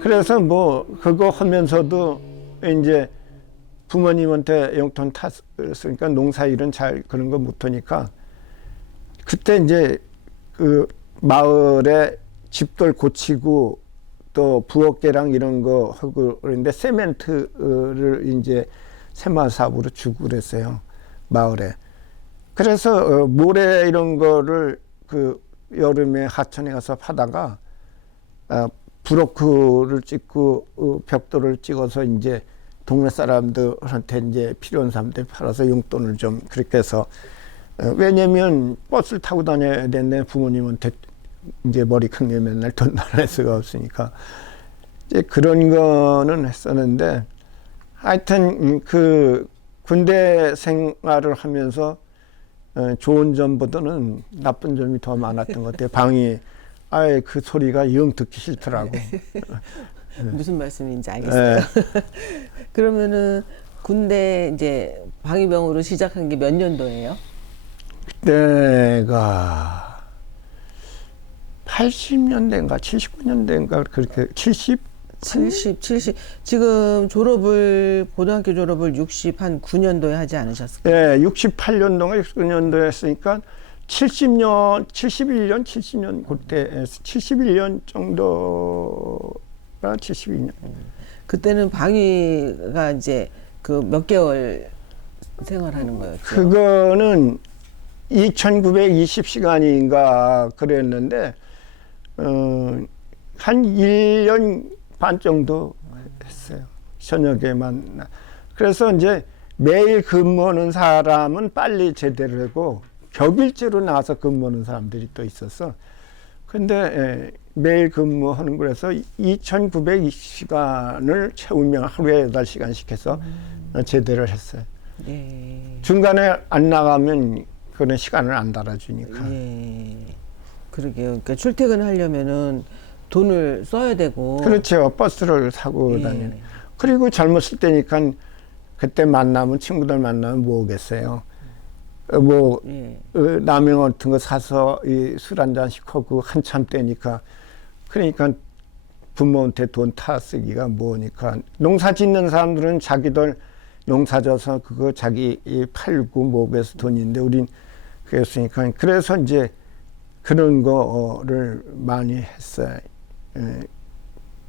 그래서 뭐 그거 하면서도 이제 부모님한테 용돈 탔으니까 농사일은 잘 그런 거 못하니까 그때 이제 그 마을에 집들 고치고 또 부엌개랑 이런 거 하고 그런데 세멘트를 이제 새마을 사업으로 주고 그랬어요, 마을에. 그래서 모래 이런 거를 그 여름에 하천에 가서 파다가 브로크를 찍고 벽돌을 찍어서 이제 동네 사람들한테 이제 필요한 사람들 팔아서 용돈을 좀 그렇게 해서 왜냐면 버스를 타고 다녀야 되는데 부모님한테 이제 머리 큰 게 맨날 돈 나갈 수가 없으니까 이제 그런 거는 했었는데 하여튼 그 군대 생활을 하면서 좋은 점보다는 나쁜 점이 더 많았던 것 같아요. 방위 아예 그 소리가 영 듣기 싫더라고. 무슨 말씀인지 알겠어요. 그러면은 군대 이제 방위병으로 시작한 게 몇 년도예요? 그때가 80년대인가 79년대인가 그렇게 70 지금 고등학교 졸업을 69년도에 하지 않으셨을까요? 네, 68년도가 69년도에 했으니까 70년 그때 71년 정도가 72년. 그때는 방위가 이제 그 몇 개월 생활하는 거였죠? 그거는 2,920시간인가 그랬는데 한 1년 반 정도 했어요. 저녁에만. 그래서 이제 매일 근무하는 사람은 빨리 제대를 하고 격일제로 나와서 근무하는 사람들이 또 있었어. 근데 매일 근무하는 거라서 2,920시간을 채우면 하루에 8시간씩 해서 제대를 했어요. 예. 중간에 안 나가면 그런 시간을 안 달아주니까. 예. 그러게요. 그러니까 출퇴근하려면은 돈을 써야 되고. 그렇죠. 버스를 타고 다니는. 그리고 젊었을 때니까 그때 만나면 친구들 만나면 뭐 오겠어요. 뭐 라면 같은 거 사서 술 한 잔씩 하고 한참 때니까 그러니까 부모한테 돈 타 쓰기가 뭐니까 농사 짓는 사람들은 자기들 농사 져서 그거 자기 팔고 뭐해서 돈인데 우린 그랬으니까 그래서 이제 그런 거를 많이 했어요.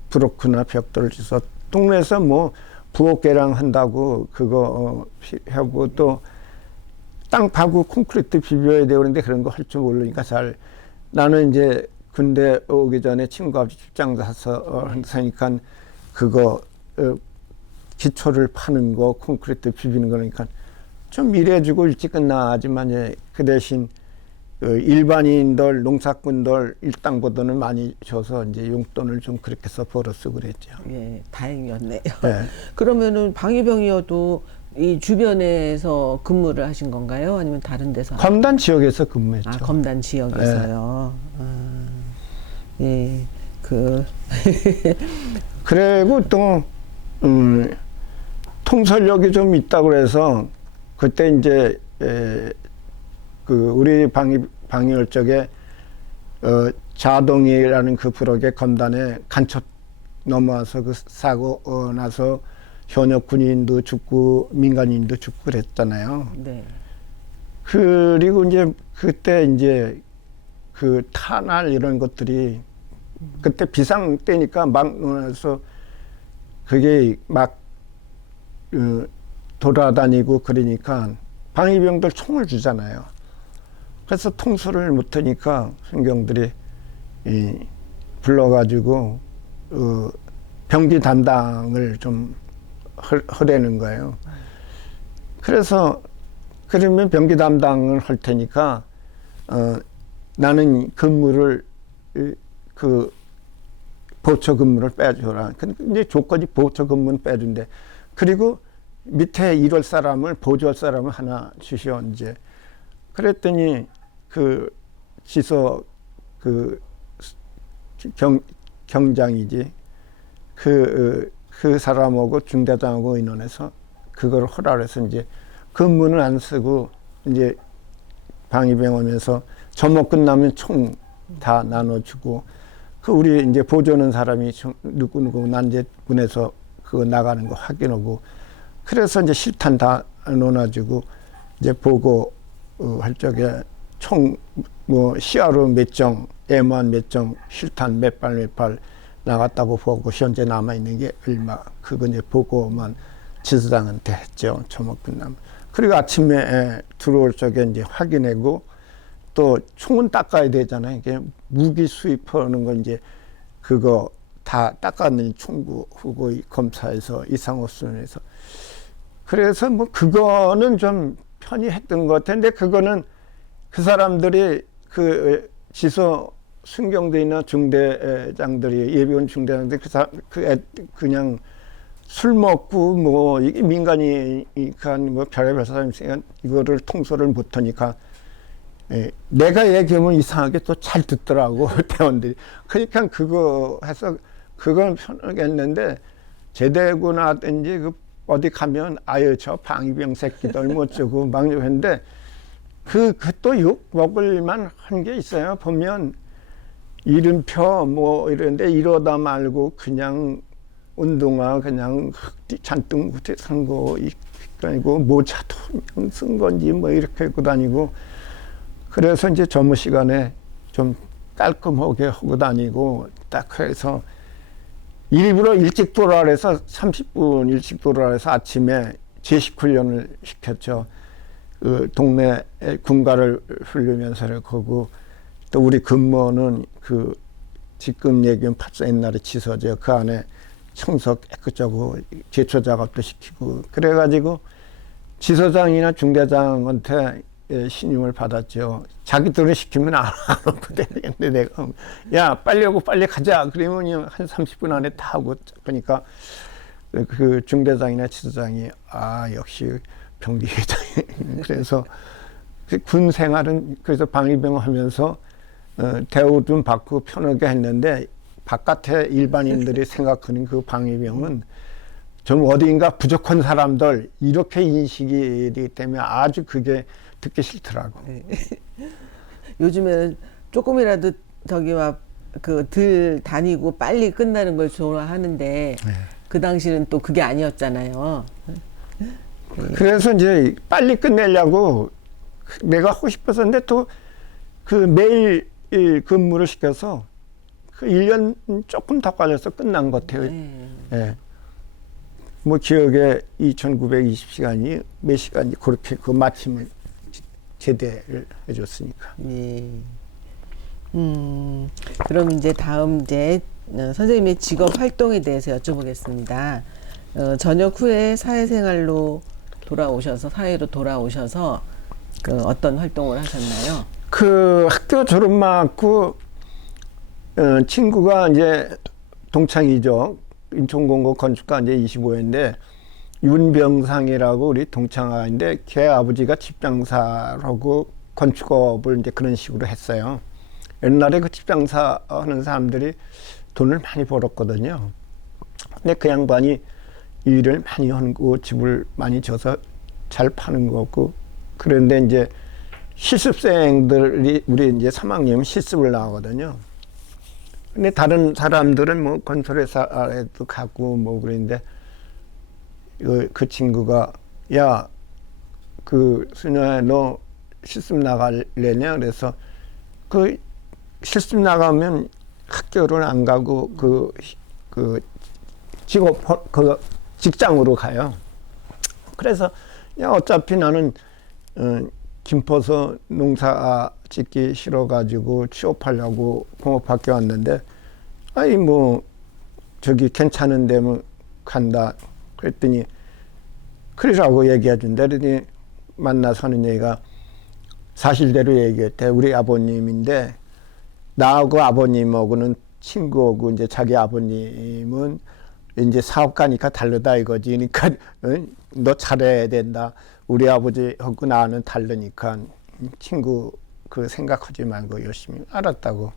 브로크나 벽돌을 쳐서 동네에서 뭐 부엌개랑 한다고 그거 하고 또 땅 파고 콘크리트 비벼야 되고 그런데 그런 거 할 줄 모르니까 잘 나는 이제 군대 오기 전에 친구가 집장 가서 하니까 그거 기초를 파는 거 콘크리트 비비는 거니까 좀 일해주고 일찍 끝나지만 그 대신 일반인들 농사꾼들 일당보다는 많이 줘서 이제 용돈을 좀 그렇게 해서 벌어 쓰고 그랬죠. 예, 다행이었네요. 네. 그러면은 방위병이어도 이 주변에서 근무를 하신 건가요? 아니면 다른 데서? 검단 지역에서 근무했죠. 아, 검단 지역에서요. 예, 그리고 또 통솔력이 좀 있다고 그래서 그때 이제 우리 방위월 쪽에 자동이라는 그 부록의 검단에 간첩 넘어와서 그 사고 나서 현역 군인도 죽고 민간인도 죽고 그랬잖아요. 네. 그리고 이제 그때 이제 그 탄알 이런 것들이 그때 비상 때니까 막 나서 그게 막 돌아다니고 그러니까 방위병들 총을 주잖아요. 그래서 통수를 못하니까 순경들이 불러가지고 병기 담당을 좀 하려는 거예요. 그래서 그러면 병기 담당을 할 테니까 나는 근무를 그 보초 근무를 빼줘라. 근데 조건이 보초 근무는 빼준대. 그리고 밑에 일할 사람을 보조할 사람을 하나 주시오 이제. 그랬더니 그 지서 그 경장이지 그 사람하고 중대장하고 의논해서 그걸 하라 해서 이제 근무는 안 쓰고 이제 방위병 오면서 점호 끝나면 총 다 나눠주고 그 우리 이제 보조하는 사람이 누구 난 이제 군에서 그거 나가는 거 확인하고 그래서 이제 실탄 다 놓아주고 이제 보고 할 적에 총 뭐 CRO 몇 정, M1 몇 정, 실탄 몇 발 나갔다고 보고 현재 남아 있는 게 얼마 그거 이제 보고만 지사장한테 했죠. 점호 끝나면. 그리고 아침에 들어올 적에 이제 확인하고 또 총은 닦아야 되잖아요. 이게 무기 수입하는 건 이제 그거 다 닦았는 총구 후보 검사에서 이상호순에서 그래서 뭐 그거는 좀 편히 했던 것 같은데 그거는 그 사람들이 그 지서 순경대나 중대장들이 예비군 중대장들 그냥 술 먹고 뭐 이게 민간이니까 뭐 별의별 사람이 있으니까 이거를 통솔을 못하니까 내가 얘기하면 이상하게 또 잘 듣더라고 대원들이. 그러니까 그거 해서 그건 편하겠는데 제대군 하든지 그 어디 가면 아유 저 방위병 새끼들 뭐 어쩌고 막 했는데 그 또 욕 먹을만 한 게 있어요. 보면 이름표 뭐 이런데 이러다 말고 그냥 운동화 그냥 잔뜩 산 거 아니고 모자도 그냥 쓴 건지 뭐 이렇게 입고 다니고 그래서 이제 점호 시간에 좀 깔끔하게 하고 다니고 딱 해서 일부러 일찍 돌아라 해서 30분 일찍 돌아라 해서 아침에 제식 훈련을 시켰죠. 그 동네 군가를 훈련면서 하고 또 우리 근무는 그 지금 얘기한 파서 옛날에 지서죠. 그 안에 청소 깨끗하고 제초 작업도 시키고 그래가지고 지서장이나 중대장한테 신임을 받았죠. 자기들은 시키면 안 하고 되는데 내가 야 빨리 하고 빨리 가자 그러면 한 30분 안에 다 하고 그러니까 그 중대장이나 지서장이 아 역시 병기회장이 그래서 군 생활은 그래서 방위병 하면서 대우 좀 받고 편하게 했는데 바깥에 일반인들이 생각하는 그 방위병은 좀 어디인가 부족한 사람들 이렇게 인식이기 때문에 아주 그게 듣기 싫더라고. 네. 요즘에는 조금이라도 저기 막 그 들 다니고 빨리 끝나는 걸 좋아하는데 네. 그 당시는 또 그게 아니었잖아요. 그래서 이제 빨리 끝내려고 내가 하고 싶었었는데 또 그 매일 근무를 시켜서 그 1년 조금 더 걸려서 끝난 것 같아요. 예. 뭐 기억에 2,920시간이 몇 시간이 그렇게 그 마침을 제대를 해줬으니까. 예. 그럼 이제 다음 이제 선생님의 직업 활동에 대해서 여쭤보겠습니다. 전역 후에 사회생활로 돌아오셔서 사회로 돌아오셔서 그 어떤 활동을 하셨나요? 그 학교 졸업 맞고 친구가 이제 동창이죠. 인천공고 건축가 이제 25회인데 윤병상이라고 우리 동창아인데 걔 아버지가 집장사라고 건축업을 이제 그런 식으로 했어요. 옛날에 그 집장사 하는 사람들이 돈을 많이 벌었거든요. 근데 그 양반이 일을 많이 하고 집을 많이 져서 잘 파는 거고 그런데 이제 실습생들이 우리 이제 3학년 실습을 나가거든요. 근데 다른 사람들은 뭐 건설회사에도 가고 뭐 그랬는데 그 친구가 야 그 수녀야 너 실습 나갈래냐 그래서 그 실습 나가면 학교를 안 가고 그 직장으로 가요. 그래서 야, 어차피 나는 김포서 농사 짓기 싫어가지고 취업하려고 공업학교 왔는데, 아이 뭐 저기 괜찮은데 뭐 간다 그랬더니 그러라고 얘기해 준다. 그러더니 만나서 하는 얘기가 사실대로 얘기했대. 우리 아버님인데 나하고 아버님하고는 친구하고 이제 자기 아버님은 이제 사업가니까 다르다 이거지. 그러니까 너 잘해야 된다. 우리 아버지하고 나는 다르니까 친구 그 생각하지 말고 열심히. 알았다고.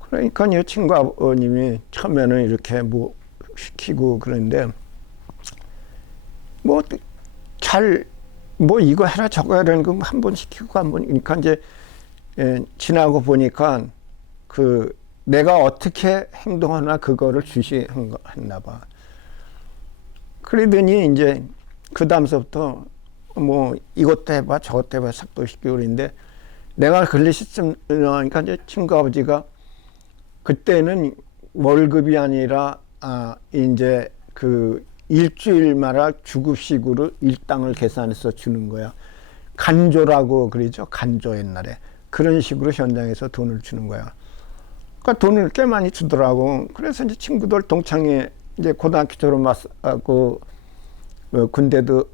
그러니까 이 친구 아버님이 처음에는 이렇게 뭐 시키고 그러는데 뭐 이거 해라 저거 해라는 거 한 번 시키고 한 번. 그러니까 이제 지나고 보니까 그 내가 어떻게 행동하나 그거를 주시했나 봐. 그러더니 이제 그 다음서부터 뭐 이것도 해봐 저것도 해봐 삭도시키고 그러는데 내가 근래 시점 나니까 이제 친구 아버지가 그때는 월급이 아니라 이제 그 일주일마다 주급식으로 일당을 계산해서 주는 거야. 간조라고 그러죠. 간조 옛날에. 그런 식으로 현장에서 돈을 주는 거야. 그러니까 돈을 꽤 많이 주더라고. 그래서 이제 친구들 동창회 이제 고등학교 졸업하고 군대도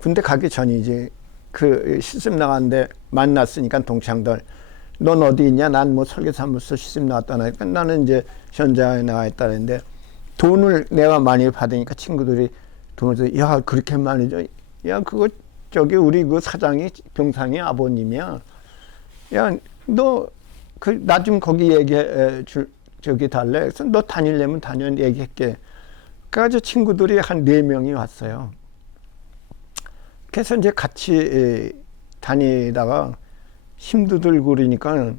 군대 가기 전이지. 그 시집 나갔는데 만났으니까 동창들 넌 어디 있냐? 난 뭐 설계사무소 시집 나왔다니까 나는 이제 현장에 나와 있다는데 돈을 내가 많이 받으니까 친구들이 돈을 줘. 야 그렇게 많이 줘? 야 그거 저기 우리 그 사장이 병상이 아버님이야. 야 너 그 나 좀 거기 얘기해 저기 달래. 그래서 너 다니려면 다녀 얘기할게. 그래서 친구들이 한 4명이 왔어요. 그래서 이제 같이 다니다가 힘도 들고 그러니까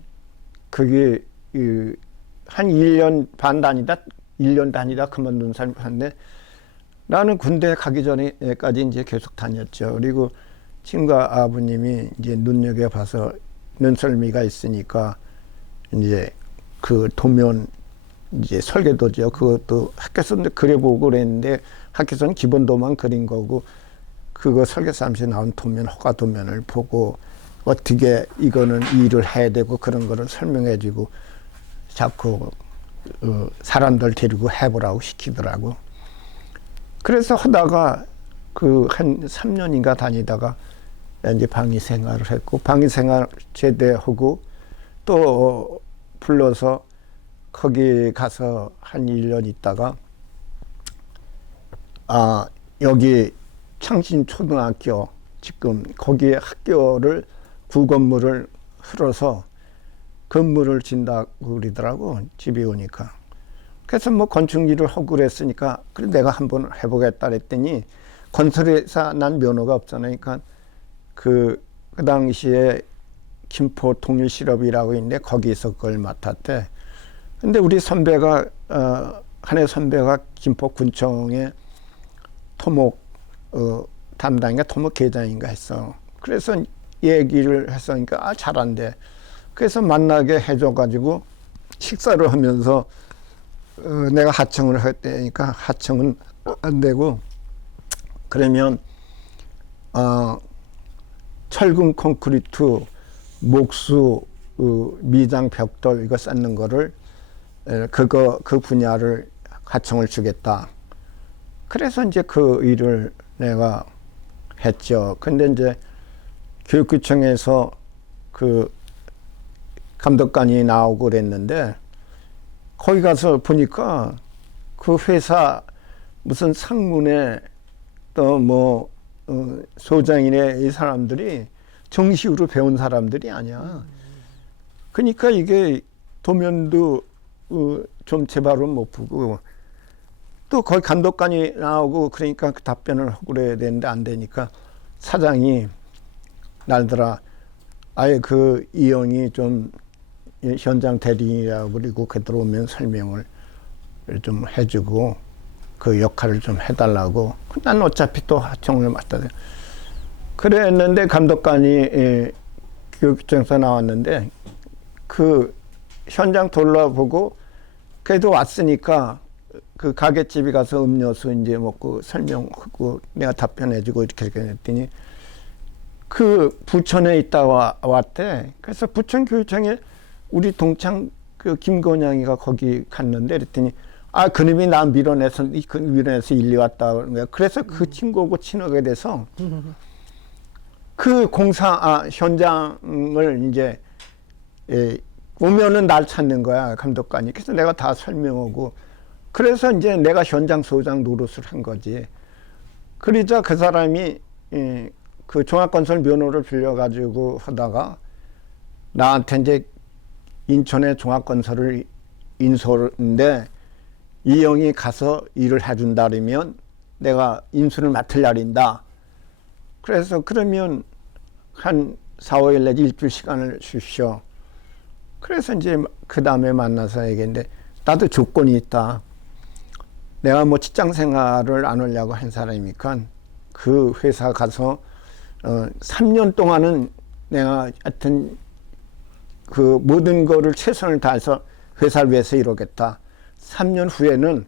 그게 한 1년 반 다니다 1년 다니다 그만둔 사람이 봤는데 나는 군대 가기 전에까지 이제 계속 다녔죠. 그리고 친구 아버님이 이제 눈여겨봐서 눈썰미가 있으니까 이제 그 도면 이제 설계도죠. 그것도 학교에서 그려보고 그랬는데 학교에서는 기본도만 그린 거고 그거 설계사무실에 나온 도면 허가 도면을 보고 어떻게 이거는 일을 해야 되고 그런 거를 설명해주고 자꾸 사람들 데리고 해보라고 시키더라고. 그래서 하다가 그 한 3년인가 다니다가 이제 방위 생활을 했고 방위 생활 제대하고 또 불러서 거기 가서 한 1년 있다가 여기 창신초등학교 지금 거기에 학교를 구건물을 흘러서 건물을 진다고 그러더라고 집에 오니까. 그래서 뭐 건축 일을 하고 그랬으니까 그래 내가 한번 해보겠다 그랬더니 건설회사 난 면허가 없잖아요. 그러니까 그 당시에 김포 동일실업이라고 있는데 거기서 그걸 맡았대. 근데 우리 선배가 한해 선배가 김포군청에 토목 담당인가 토목 계장인가 했어. 그래서 얘기를 했으니까 잘한대. 그래서 만나게 해줘가지고 식사를 하면서 내가 하청을 했다니까 하청은 안 되고 그러면 철근 콘크리트 목수 미장 벽돌 이거 쌓는 거를 그 분야를 하청을 주겠다. 그래서 이제 그 일을 내가 했죠. 근데 이제 교육구청에서 그 감독관이 나오고 그랬는데 거기 가서 보니까 그 회사 무슨 상무네 또 뭐 소장이네 이 사람들이 정식으로 배운 사람들이 아니야. 그러니까 이게 도면도 좀 제발은 못 보고 또 거기 감독관이 나오고 그러니까 그 답변을 하고 그래야 되는데 안 되니까 사장이 날더라. 아예 그 이영이 좀 현장 대리인이라고 그리고 그 들어오면 설명을 좀 해주고 그 역할을 좀 해달라고. 난 어차피 또 하청을 맡아야 돼. 그랬는데 감독관이 교육청에서 나왔는데 그 현장 돌아보고 그래도 왔으니까 그 가게집에 가서 음료수 이제 먹고 설명하고 내가 답변해주고 이렇게 했더니 그 부천에 있다 왔대. 그래서 부천교육청에 우리 동창 그 김건양이가 거기 갔는데 그랬더니 아 그놈이 나 밀어내서 일리 왔다 그런 거야. 그래서 그 친구하고 친하게 돼서 그 공사 현장을 이제 오면은 날 찾는 거야 감독관이. 그래서 내가 다 설명하고 그래서 이제 내가 현장 소장 노릇을 한 거지. 그러자 그 사람이 그 종합건설 면허를 빌려가지고 하다가 나한테 이제 인천에 종합건설을 인수하는데 이 형이 가서 일을 해준다 그러면 내가 인수를 맡을 날인다. 그래서 그러면 한 4, 5일 내지 일주일 시간을 주시오. 그래서 이제 그 다음에 만나서 얘기했는데 나도 조건이 있다. 내가 뭐 직장 생활을 안 하려고 한 사람이니까 그 회사 가서 3년 동안은 내가 하여튼 그 모든 거를 최선을 다해서 회사를 위해서 이루겠다. 3년 후에는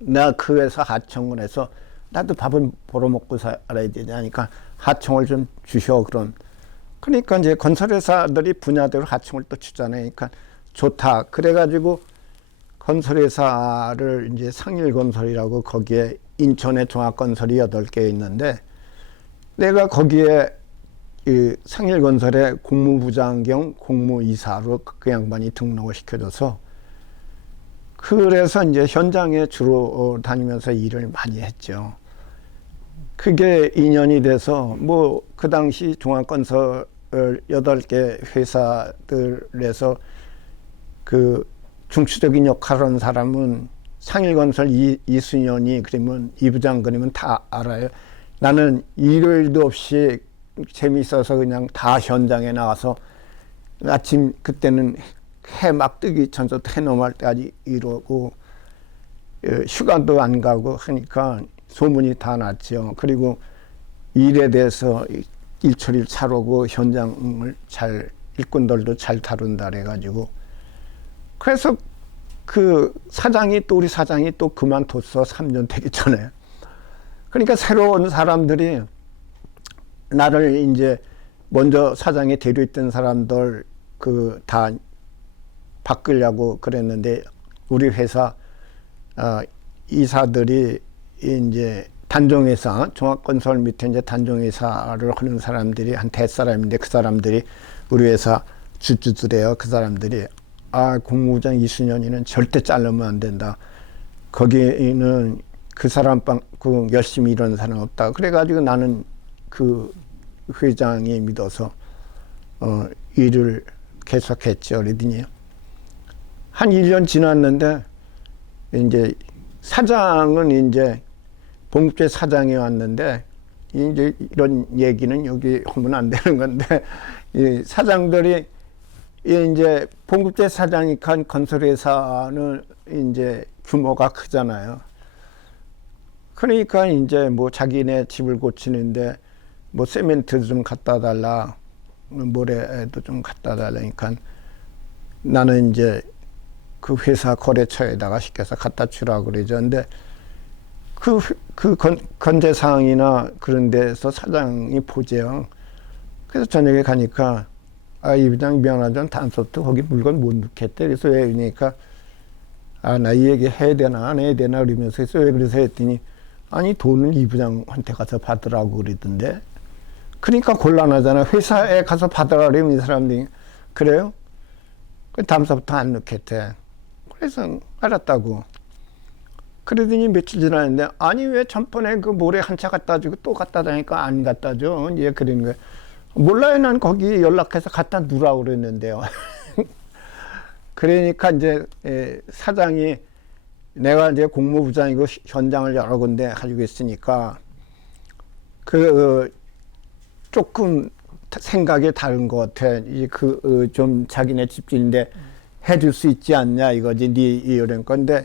내가 그 회사 하청을 해서 나도 밥은 벌어먹고 살아야 되냐니까 하청을 좀 주셔 그럼. 그러니까 이제 건설회사들이 분야대로 하청을 또 주잖아요. 그러니까 좋다. 그래가지고 건설회사를 이제 상일건설이라고 거기에 인천에 종합건설이 8개 있는데 내가 거기에 이 상일건설의 공무부장 겸 공무이사로 그 양반이 등록을 시켜줘서 그래서 이제 현장에 주로 다니면서 일을 많이 했죠. 그게 2년이 돼서 뭐 그 당시 종합건설 8개 회사들에서 그 중추적인 역할을 하는 사람은 상일건설 이순연이 그러면 이 부장 그러면 다 알아요. 나는 일요일도 없이 재미있어서 그냥 다 현장에 나가서 아침 그때는 해 막 뜨기 전부터 해 넘어갈 때까지 이러고 휴가도 안 가고 하니까 소문이 다 났죠. 그리고 일에 대해서 일처리를 잘하고 현장을 잘 일꾼들도 잘 다룬다 그래가지고 그래서 그 사장이 또 우리 사장이 또 그만뒀어. 3년 되기 전에. 그러니까 새로운 사람들이 나를 이제 먼저 사장에 데려있던 사람들 그 다 바꾸려고 그랬는데 우리 회사 이사들이 이제 단종회사 종합건설 밑에 이제 단종회사를 하는 사람들이 한 대사람인데 그 사람들이 우리 회사 주주들이에요. 그 사람들이 공무부장 이순연이는 절대 자르면 안 된다. 거기는 그 사람 그 열심히 일하는 사람 없다. 그래가지고 나는 그 회장이 믿어서 일을 계속했죠. 그러더니 한 1년 지났는데 이제 사장은 이제 봉급제 사장이 왔는데 이제 이런 얘기는 여기 하면 안 되는 건데 이 사장들이 이제 봉급제 사장이니까 건설회사는 이제 규모가 크잖아요. 그러니까 이제 뭐 자기네 집을 고치는데 뭐 세멘트 좀 갖다 달라, 모래도 좀 갖다 달라니까 나는 이제 그 회사 거래처에다가 시켜서 갖다 주라고 그러죠. 근데 그 건재사항이나 그런 데서 사장이 보재요. 그래서 저녁에 가니까 이 부장 미안하지만 단서도 거기 물건 못 넣겠대. 그래서 왜 그러니까 나 이 얘기 해야 되나 안 해야 되나 그러면서 왜 그래서 했더니 아니 돈을 이 부장한테 가서 받으라고 그러던데. 그러니까 곤란하잖아. 회사에 가서 받으라 그러면 이 사람들이 그래요? 그 다음서부터 안 넣겠대. 그래서 알았다고. 그러더니 며칠 지났는데 아니 왜 전번에 그 모래 한 차 갖다 주고 또 갖다 다니까 안 갖다 줘. 이제 그런 거야. 몰라요. 난 거기 연락해서 갖다 두라고 그랬는데요. 그러니까 이제 사장이 내가 이제 공무부장이고 현장을 여러 군데 가지고 있으니까 조금 생각이 다른 것 같아. 좀 자기네 집주인인데 해줄 수 있지 않냐 이거지. 네 이런 건데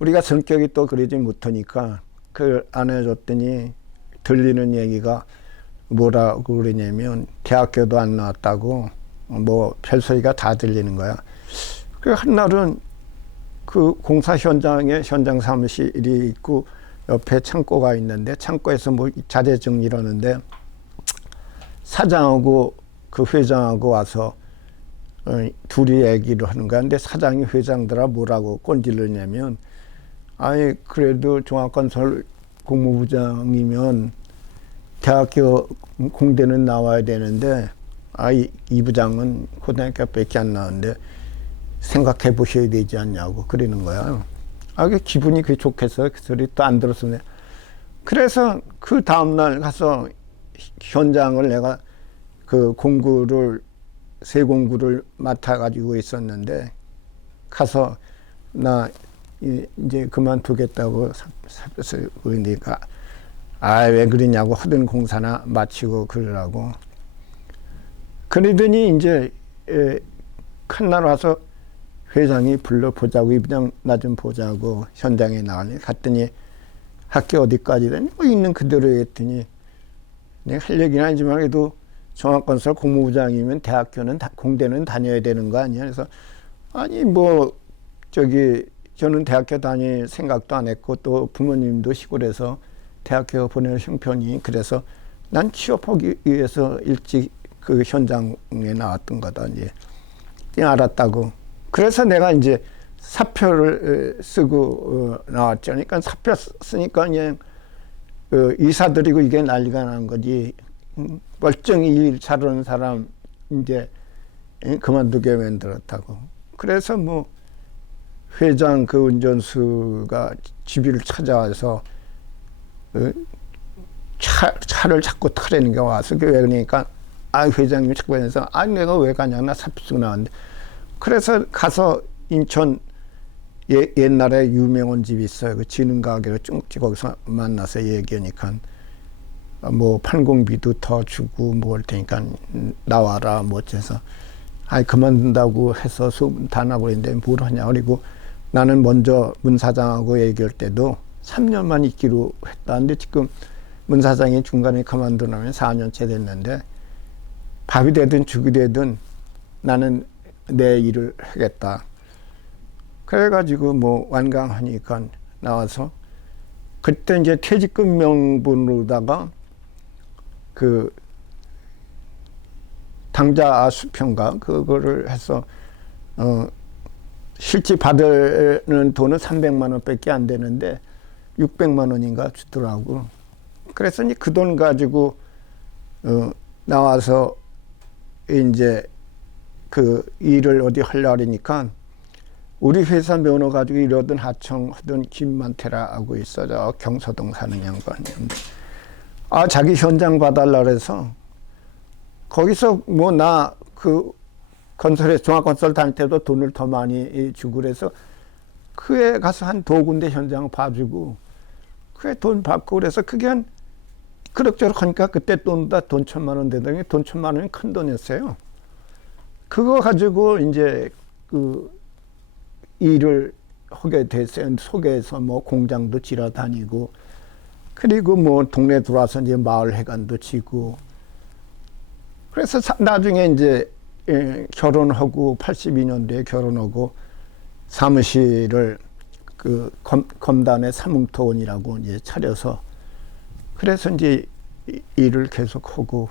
우리가 성격이 또 그러지 못하니까 안 해줬더니 들리는 얘기가 뭐라고 그러냐면 대학교도 안 나왔다고 뭐 별소리가 다 들리는 거야. 그 한날은 그 공사 현장에 현장 사무실이 있고 옆에 창고가 있는데 창고에서 뭐 자재 정리를 하는데 사장하고 그 회장하고 와서 둘이 얘기를 하는 거야. 근데 사장이 회장들아 뭐라고 꼰질르냐면 아니 그래도 종합건설 공무부장이면 대학교 공대는 나와야 되는데 이 부장은 고등학교밖에 안 나왔는데 생각해 보셔야 되지 않냐고 그러는 거야. 그 기분이 그게 좋겠어. 그 소리 또 안 들었으네. 그래서 그 다음날 가서 현장을 내가 그 새 공구를 맡아가지고 있었는데 가서 나 이제 그만두겠다고 그러니까 왜 그러냐고 하던 공사나 마치고 그러라고. 그러더니 이제 큰날 와서 회장이 불러보자고 이부장 나 좀 보자고 현장에 나가니 갔더니 학교 어디까지더니 뭐 있는 그대로 했더니 내가 할 얘기는 아니지만 그래도 종합건설 공무부장이면 공대는 다녀야 되는 거 아니야? 그래서 아니 뭐 저는 대학교 다닐 생각도 안 했고 또 부모님도 시골에서 대학교 보낼 형편이 그래서 난 취업하기 위해서 일찍 그 현장에 나왔던 거다 이제 알았다고. 그래서 내가 이제 사표를 쓰고 나왔죠. 그러니까 사표 쓰니까 그냥 이사들이고 이게 난리가 난 거지. 멀쩡히 일 잘하는 사람 이제 그만두게 만들었다고. 그래서 뭐 회장 그 운전수가 집을 찾아와서 차를 자꾸 타려는 게 와서 왜 그러니까 회장님이 자꾸 해서 내가 왜 가냐 나 사표 쓰고 나왔는데 그래서 가서 인천 옛날에 유명한 집이 있어요. 그 지능 가게로 쭉 거기서 만나서 얘기하니까 뭐 판공비도 더 주고 뭐 할 테니까 나와라 뭐 어째서 그만둔다고 해서 소문 다 나고 있는데 뭘 하냐. 그리고 나는 먼저 문 사장하고 얘기할 때도 3년만 있기로 했다는데 지금 문 사장이 중간에 그만두면 4년째 됐는데 밥이 되든 죽이 되든 나는 내 일을 하겠다. 그래가지고 뭐 완강하니까 나와서 그때 이제 퇴직금 명분으로다가 그 당자 수평가 그거를 해서 실제 받는 돈은 300만 원밖에 안 되는데 600만 원인가 주더라고. 그래서 이제 그 돈 가지고 나와서 이제 그 일을 어디 하려니까 우리 회사 면허 가지고 이러던 하청 하던 김만태라고 있어요. 경서동 사는 양반이었는데 자기 현장 봐달라 그래서 거기서 뭐 나 그 건설에 종합건설 다닐 때도 돈을 더 많이 주고 그래서 그에 가서 한 2군데 현장 봐주고 그에 돈 받고 그래서 그게 한 그럭저럭 하니까 그때 돈 1,000만 원 되더니 돈 1,000만 원이 큰 돈이었어요. 그거 가지고 이제 그 일을 하게 됐어요. 속에서 뭐 공장도 지러 다니고 그리고 뭐 동네 들어와서 이제 마을 회관도 지고 그래서 나중에 이제 결혼하고 82년도에 결혼하고 사무실을 그 검단의 사뭉토원이라고 이제 차려서 그래서 이제 일을 계속하고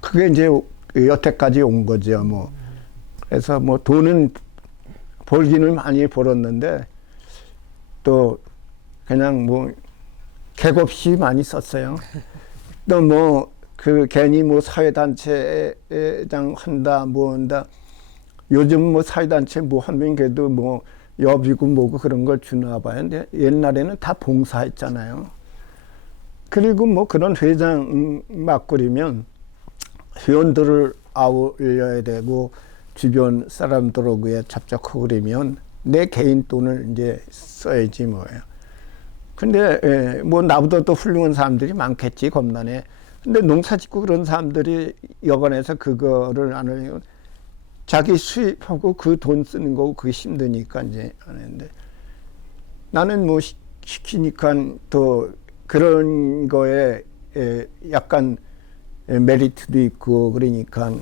그게 이제 여태까지 온 거죠. 뭐 그래서 뭐 돈은 벌기는 많이 벌었는데 또 그냥 뭐 객 없이 많이 썼어요. 또 뭐 그 괜히 뭐 사회단체장 한다 뭐 한다 요즘 뭐 사회단체 뭐 하면 그래도 뭐 여비고 뭐고 그런 걸 주나 봐요. 근데 옛날에는 다 봉사했잖아요. 그리고 뭐 그런 회장 맡고리면 회원들을 아울려야 되고 주변 사람들하고의 접촉하고 그러면 내 개인 돈을 이제 써야지 뭐예요. 근데 뭐 나보다 또 훌륭한 사람들이 많겠지 검단에. 근데 농사 짓고 그런 사람들이 여관에서 그거를 안 하려면 자기 수입하고 그 돈 쓰는 거고 그게 힘드니까 이제 안 했는데 나는 뭐 시키니까 또 그런 거에 약간 메리트도 있고 그러니까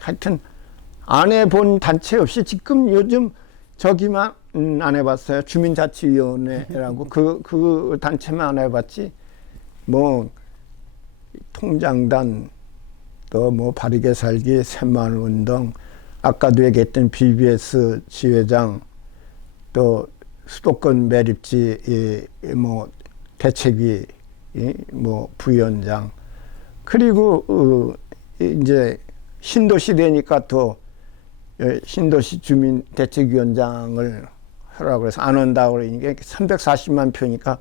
하여튼 안 해본 단체 없이 지금 요즘 저기만 안 해봤어요. 주민자치위원회라고 그 단체만 안 해봤지. 뭐 통장단 또 뭐 바르게 살기 새마을 운동 아까도 얘기했던 BBS 지회장 또 수도권 매립지 뭐 대책위 뭐 부위원장 그리고 이제 신도시 되니까 또 신도시 주민 대책위원장을 하라고 해서 안 한다고 그러니까 340만 표니까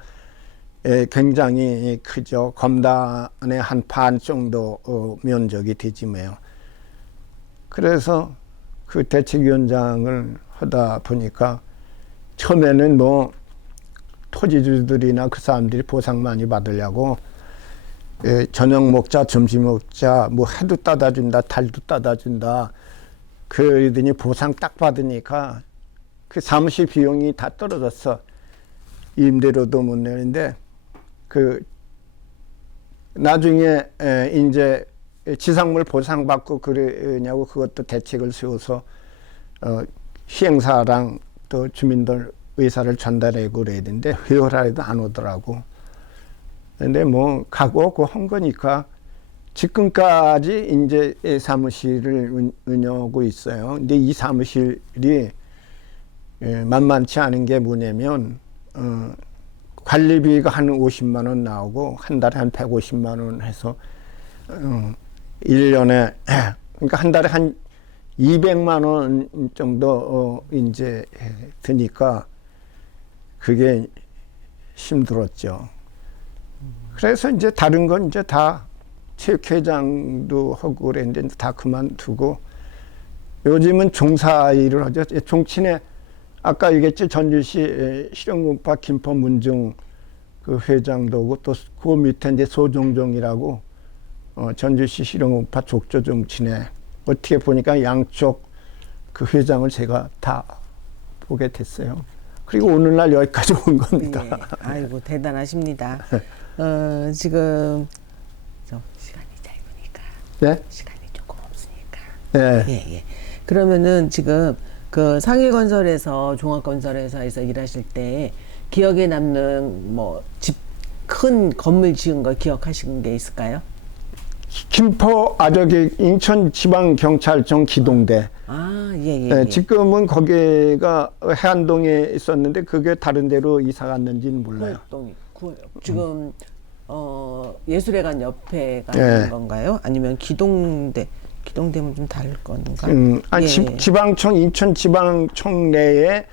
굉장히 크죠. 검단의 한 반 정도 면적이 되지 뭐요. 그래서 그 대책위원장을 하다 보니까 처음에는 뭐 토지주들이나 그 사람들이 보상 많이 받으려고 저녁 먹자 점심 먹자 뭐 해도 따다 준다 달도 따다 준다 그러더니 보상 딱 받으니까 그 사무실 비용이 다 떨어졌어. 임대료도 못 내는데 그 나중에 이제 지상물 보상받고 그러냐고 그것도 대책을 세워서 시행사랑 또 주민들 의사를 전달하고 그래야 되는데 회의를 해도 안 오더라고. 근데 뭐 각오하고 한 거니까 지금까지 이제 사무실을 운영하고 있어요. 근데 이 사무실이 만만치 않은 게 뭐냐면 관리비가 한 50만 원 나오고 한 달에 한 150만 원 해서 1년에 그러니까 한 달에 한 200만 원 정도 이제 드니까 그게 힘들었죠. 그래서 이제 다른 건 이제 다 체육회장도 하고 그랬는데 다 그만두고 요즘은 종사일을 하죠. 종친회 아까 얘기했지 전주시 실용문파 김포 문중 그 회장도 오고 또 그 밑에 이제 소종종이라고 전주시 실용문파 족조종친회 어떻게 보니까 양쪽 그 회장을 제가 다 보게 됐어요. 그리고 오늘날 여기까지 온 겁니다. 네. 아이고 대단하십니다. 지금 좀 시간이 짧으니까 네? 시간이 조금 없으니까. 네. 예, 예. 그러면은 지금 그 상일건설에서 종합건설회사에서 일하실 때 기억에 남는 뭐 집 큰 건물 지은 거 기억하시는 게 있을까요? 김포 저기 인천지방경찰청 기동대. 아, 예, 예. 네, 예. 지금은 거기가 해안동에 있었는데 그게 다른 데로 이사 갔는지는 몰라요. 지금 예술회관 옆에가 예. 있는 건가요? 아니면 기동대면 좀 다를 건가? 아니 예. 지방청 인천지방청 내에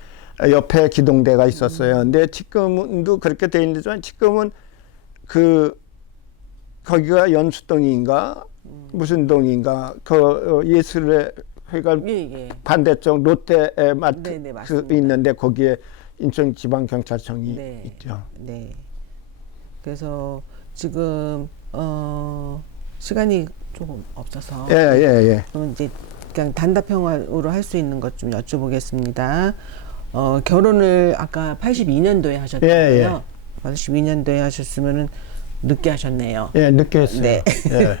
옆에 기동대가 있었어요. 근데 지금도 그렇게 돼 있는데 지금은 그 거기가 연수동인가 무슨 동인가 그 예술회관 예, 예. 반대쪽 롯데마트 네네, 그 맞습니다. 있는데 거기에 인천지방경찰청이 네. 있죠. 네. 그래서 지금 시간이 조금 없어서 예. 그럼 이제 그냥 단답형으로 할 수 있는 것 좀 여쭤보겠습니다. 결혼을 아까 82년도에 하셨다고요? 예. 82년도에 하셨으면은 늦게 하셨네요. 예, 늦게 했어요. 네. 예.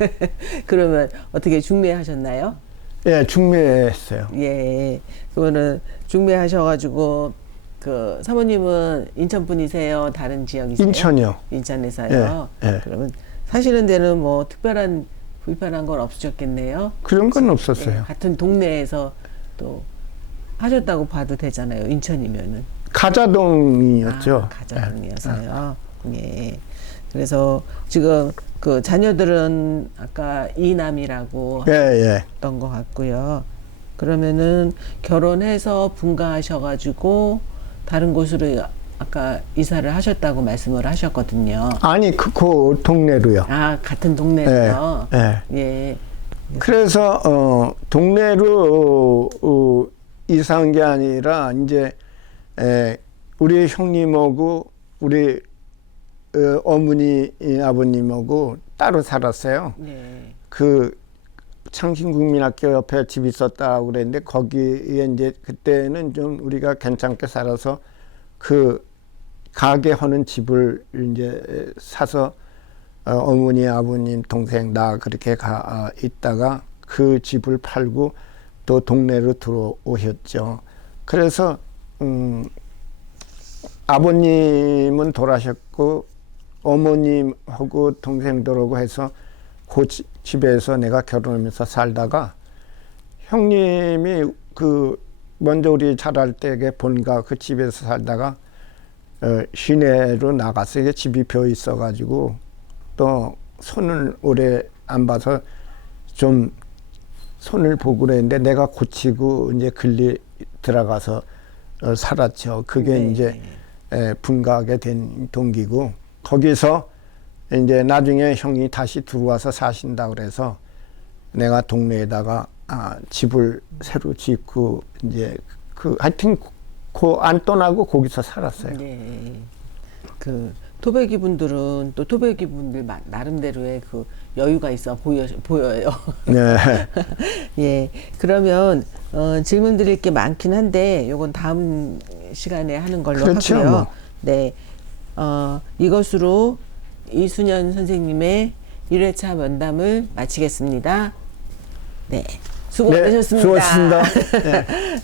그러면 어떻게 중매하셨나요? 예, 중매했어요. 예. 그거는 중매하셔가지고 그 사모님은 인천 분이세요? 다른 지역이세요? 인천이요. 인천에서요. 예. 그러면 사시는 데는 뭐 특별한 불편한 건 없으셨겠네요. 그런 건 예, 없었어요. 같은 동네에서 또 하셨다고 봐도 되잖아요. 인천이면은. 가자동이었죠. 가자동이어서요. 예. 그래서 지금 그 자녀들은 아까 이남이라고 예. 했던 것 같고요. 그러면은 결혼해서 분가하셔가지고 다른 곳으로 아까 이사를 하셨다고 말씀을 하셨거든요. 아니 그 동네로요. 아, 같은 동네로요. 예. 예. 그래서 동네로 이사한 게 아니라 이제 우리 형님하고 우리 어머니 아버님하고 따로 살았어요. 네. 그 창신국민학교 옆에 집이 있었다고 그랬는데 거기에 이제 그때는 좀 우리가 괜찮게 살아서 그 가게 하는 집을 이제 사서 어머니 아버님 동생 나 그렇게 가 있다가 그 집을 팔고 또 동네로 들어오셨죠. 그래서 아버님은 돌아가셨고 어머님하고 동생들하고 해서 그 집에서 내가 결혼하면서 살다가 형님이 그 먼저 우리 자랄 때에 본가 그 집에서 살다가 시내로 나가서 이게 집이 비어 있어가지고 또 손을 오래 안 봐서 좀 손을 보고 그랬는데 내가 고치고 이제 글리 들어가서 살았죠. 그게 네. 이제 분가하게 된 동기고 거기서 이제 나중에 형이 다시 들어와서 사신다 그래서 내가 동네에다가 집을 새로 짓고 이제 그 하여튼 안 떠나고 거기서 살았어요. 네. 그 토백이 분들은 또 토백이 분들 나름대로의 그 여유가 있어 보여요. 네. 예. 그러면 질문 드릴 게 많긴 한데 요건 다음 시간에 하는 걸로 그렇죠, 하고요. 뭐. 네. 이것으로 이순연 선생님의 1회차 면담을 마치겠습니다. 네. 수고 네, 많으셨습니다. 수고하셨습니다. 네.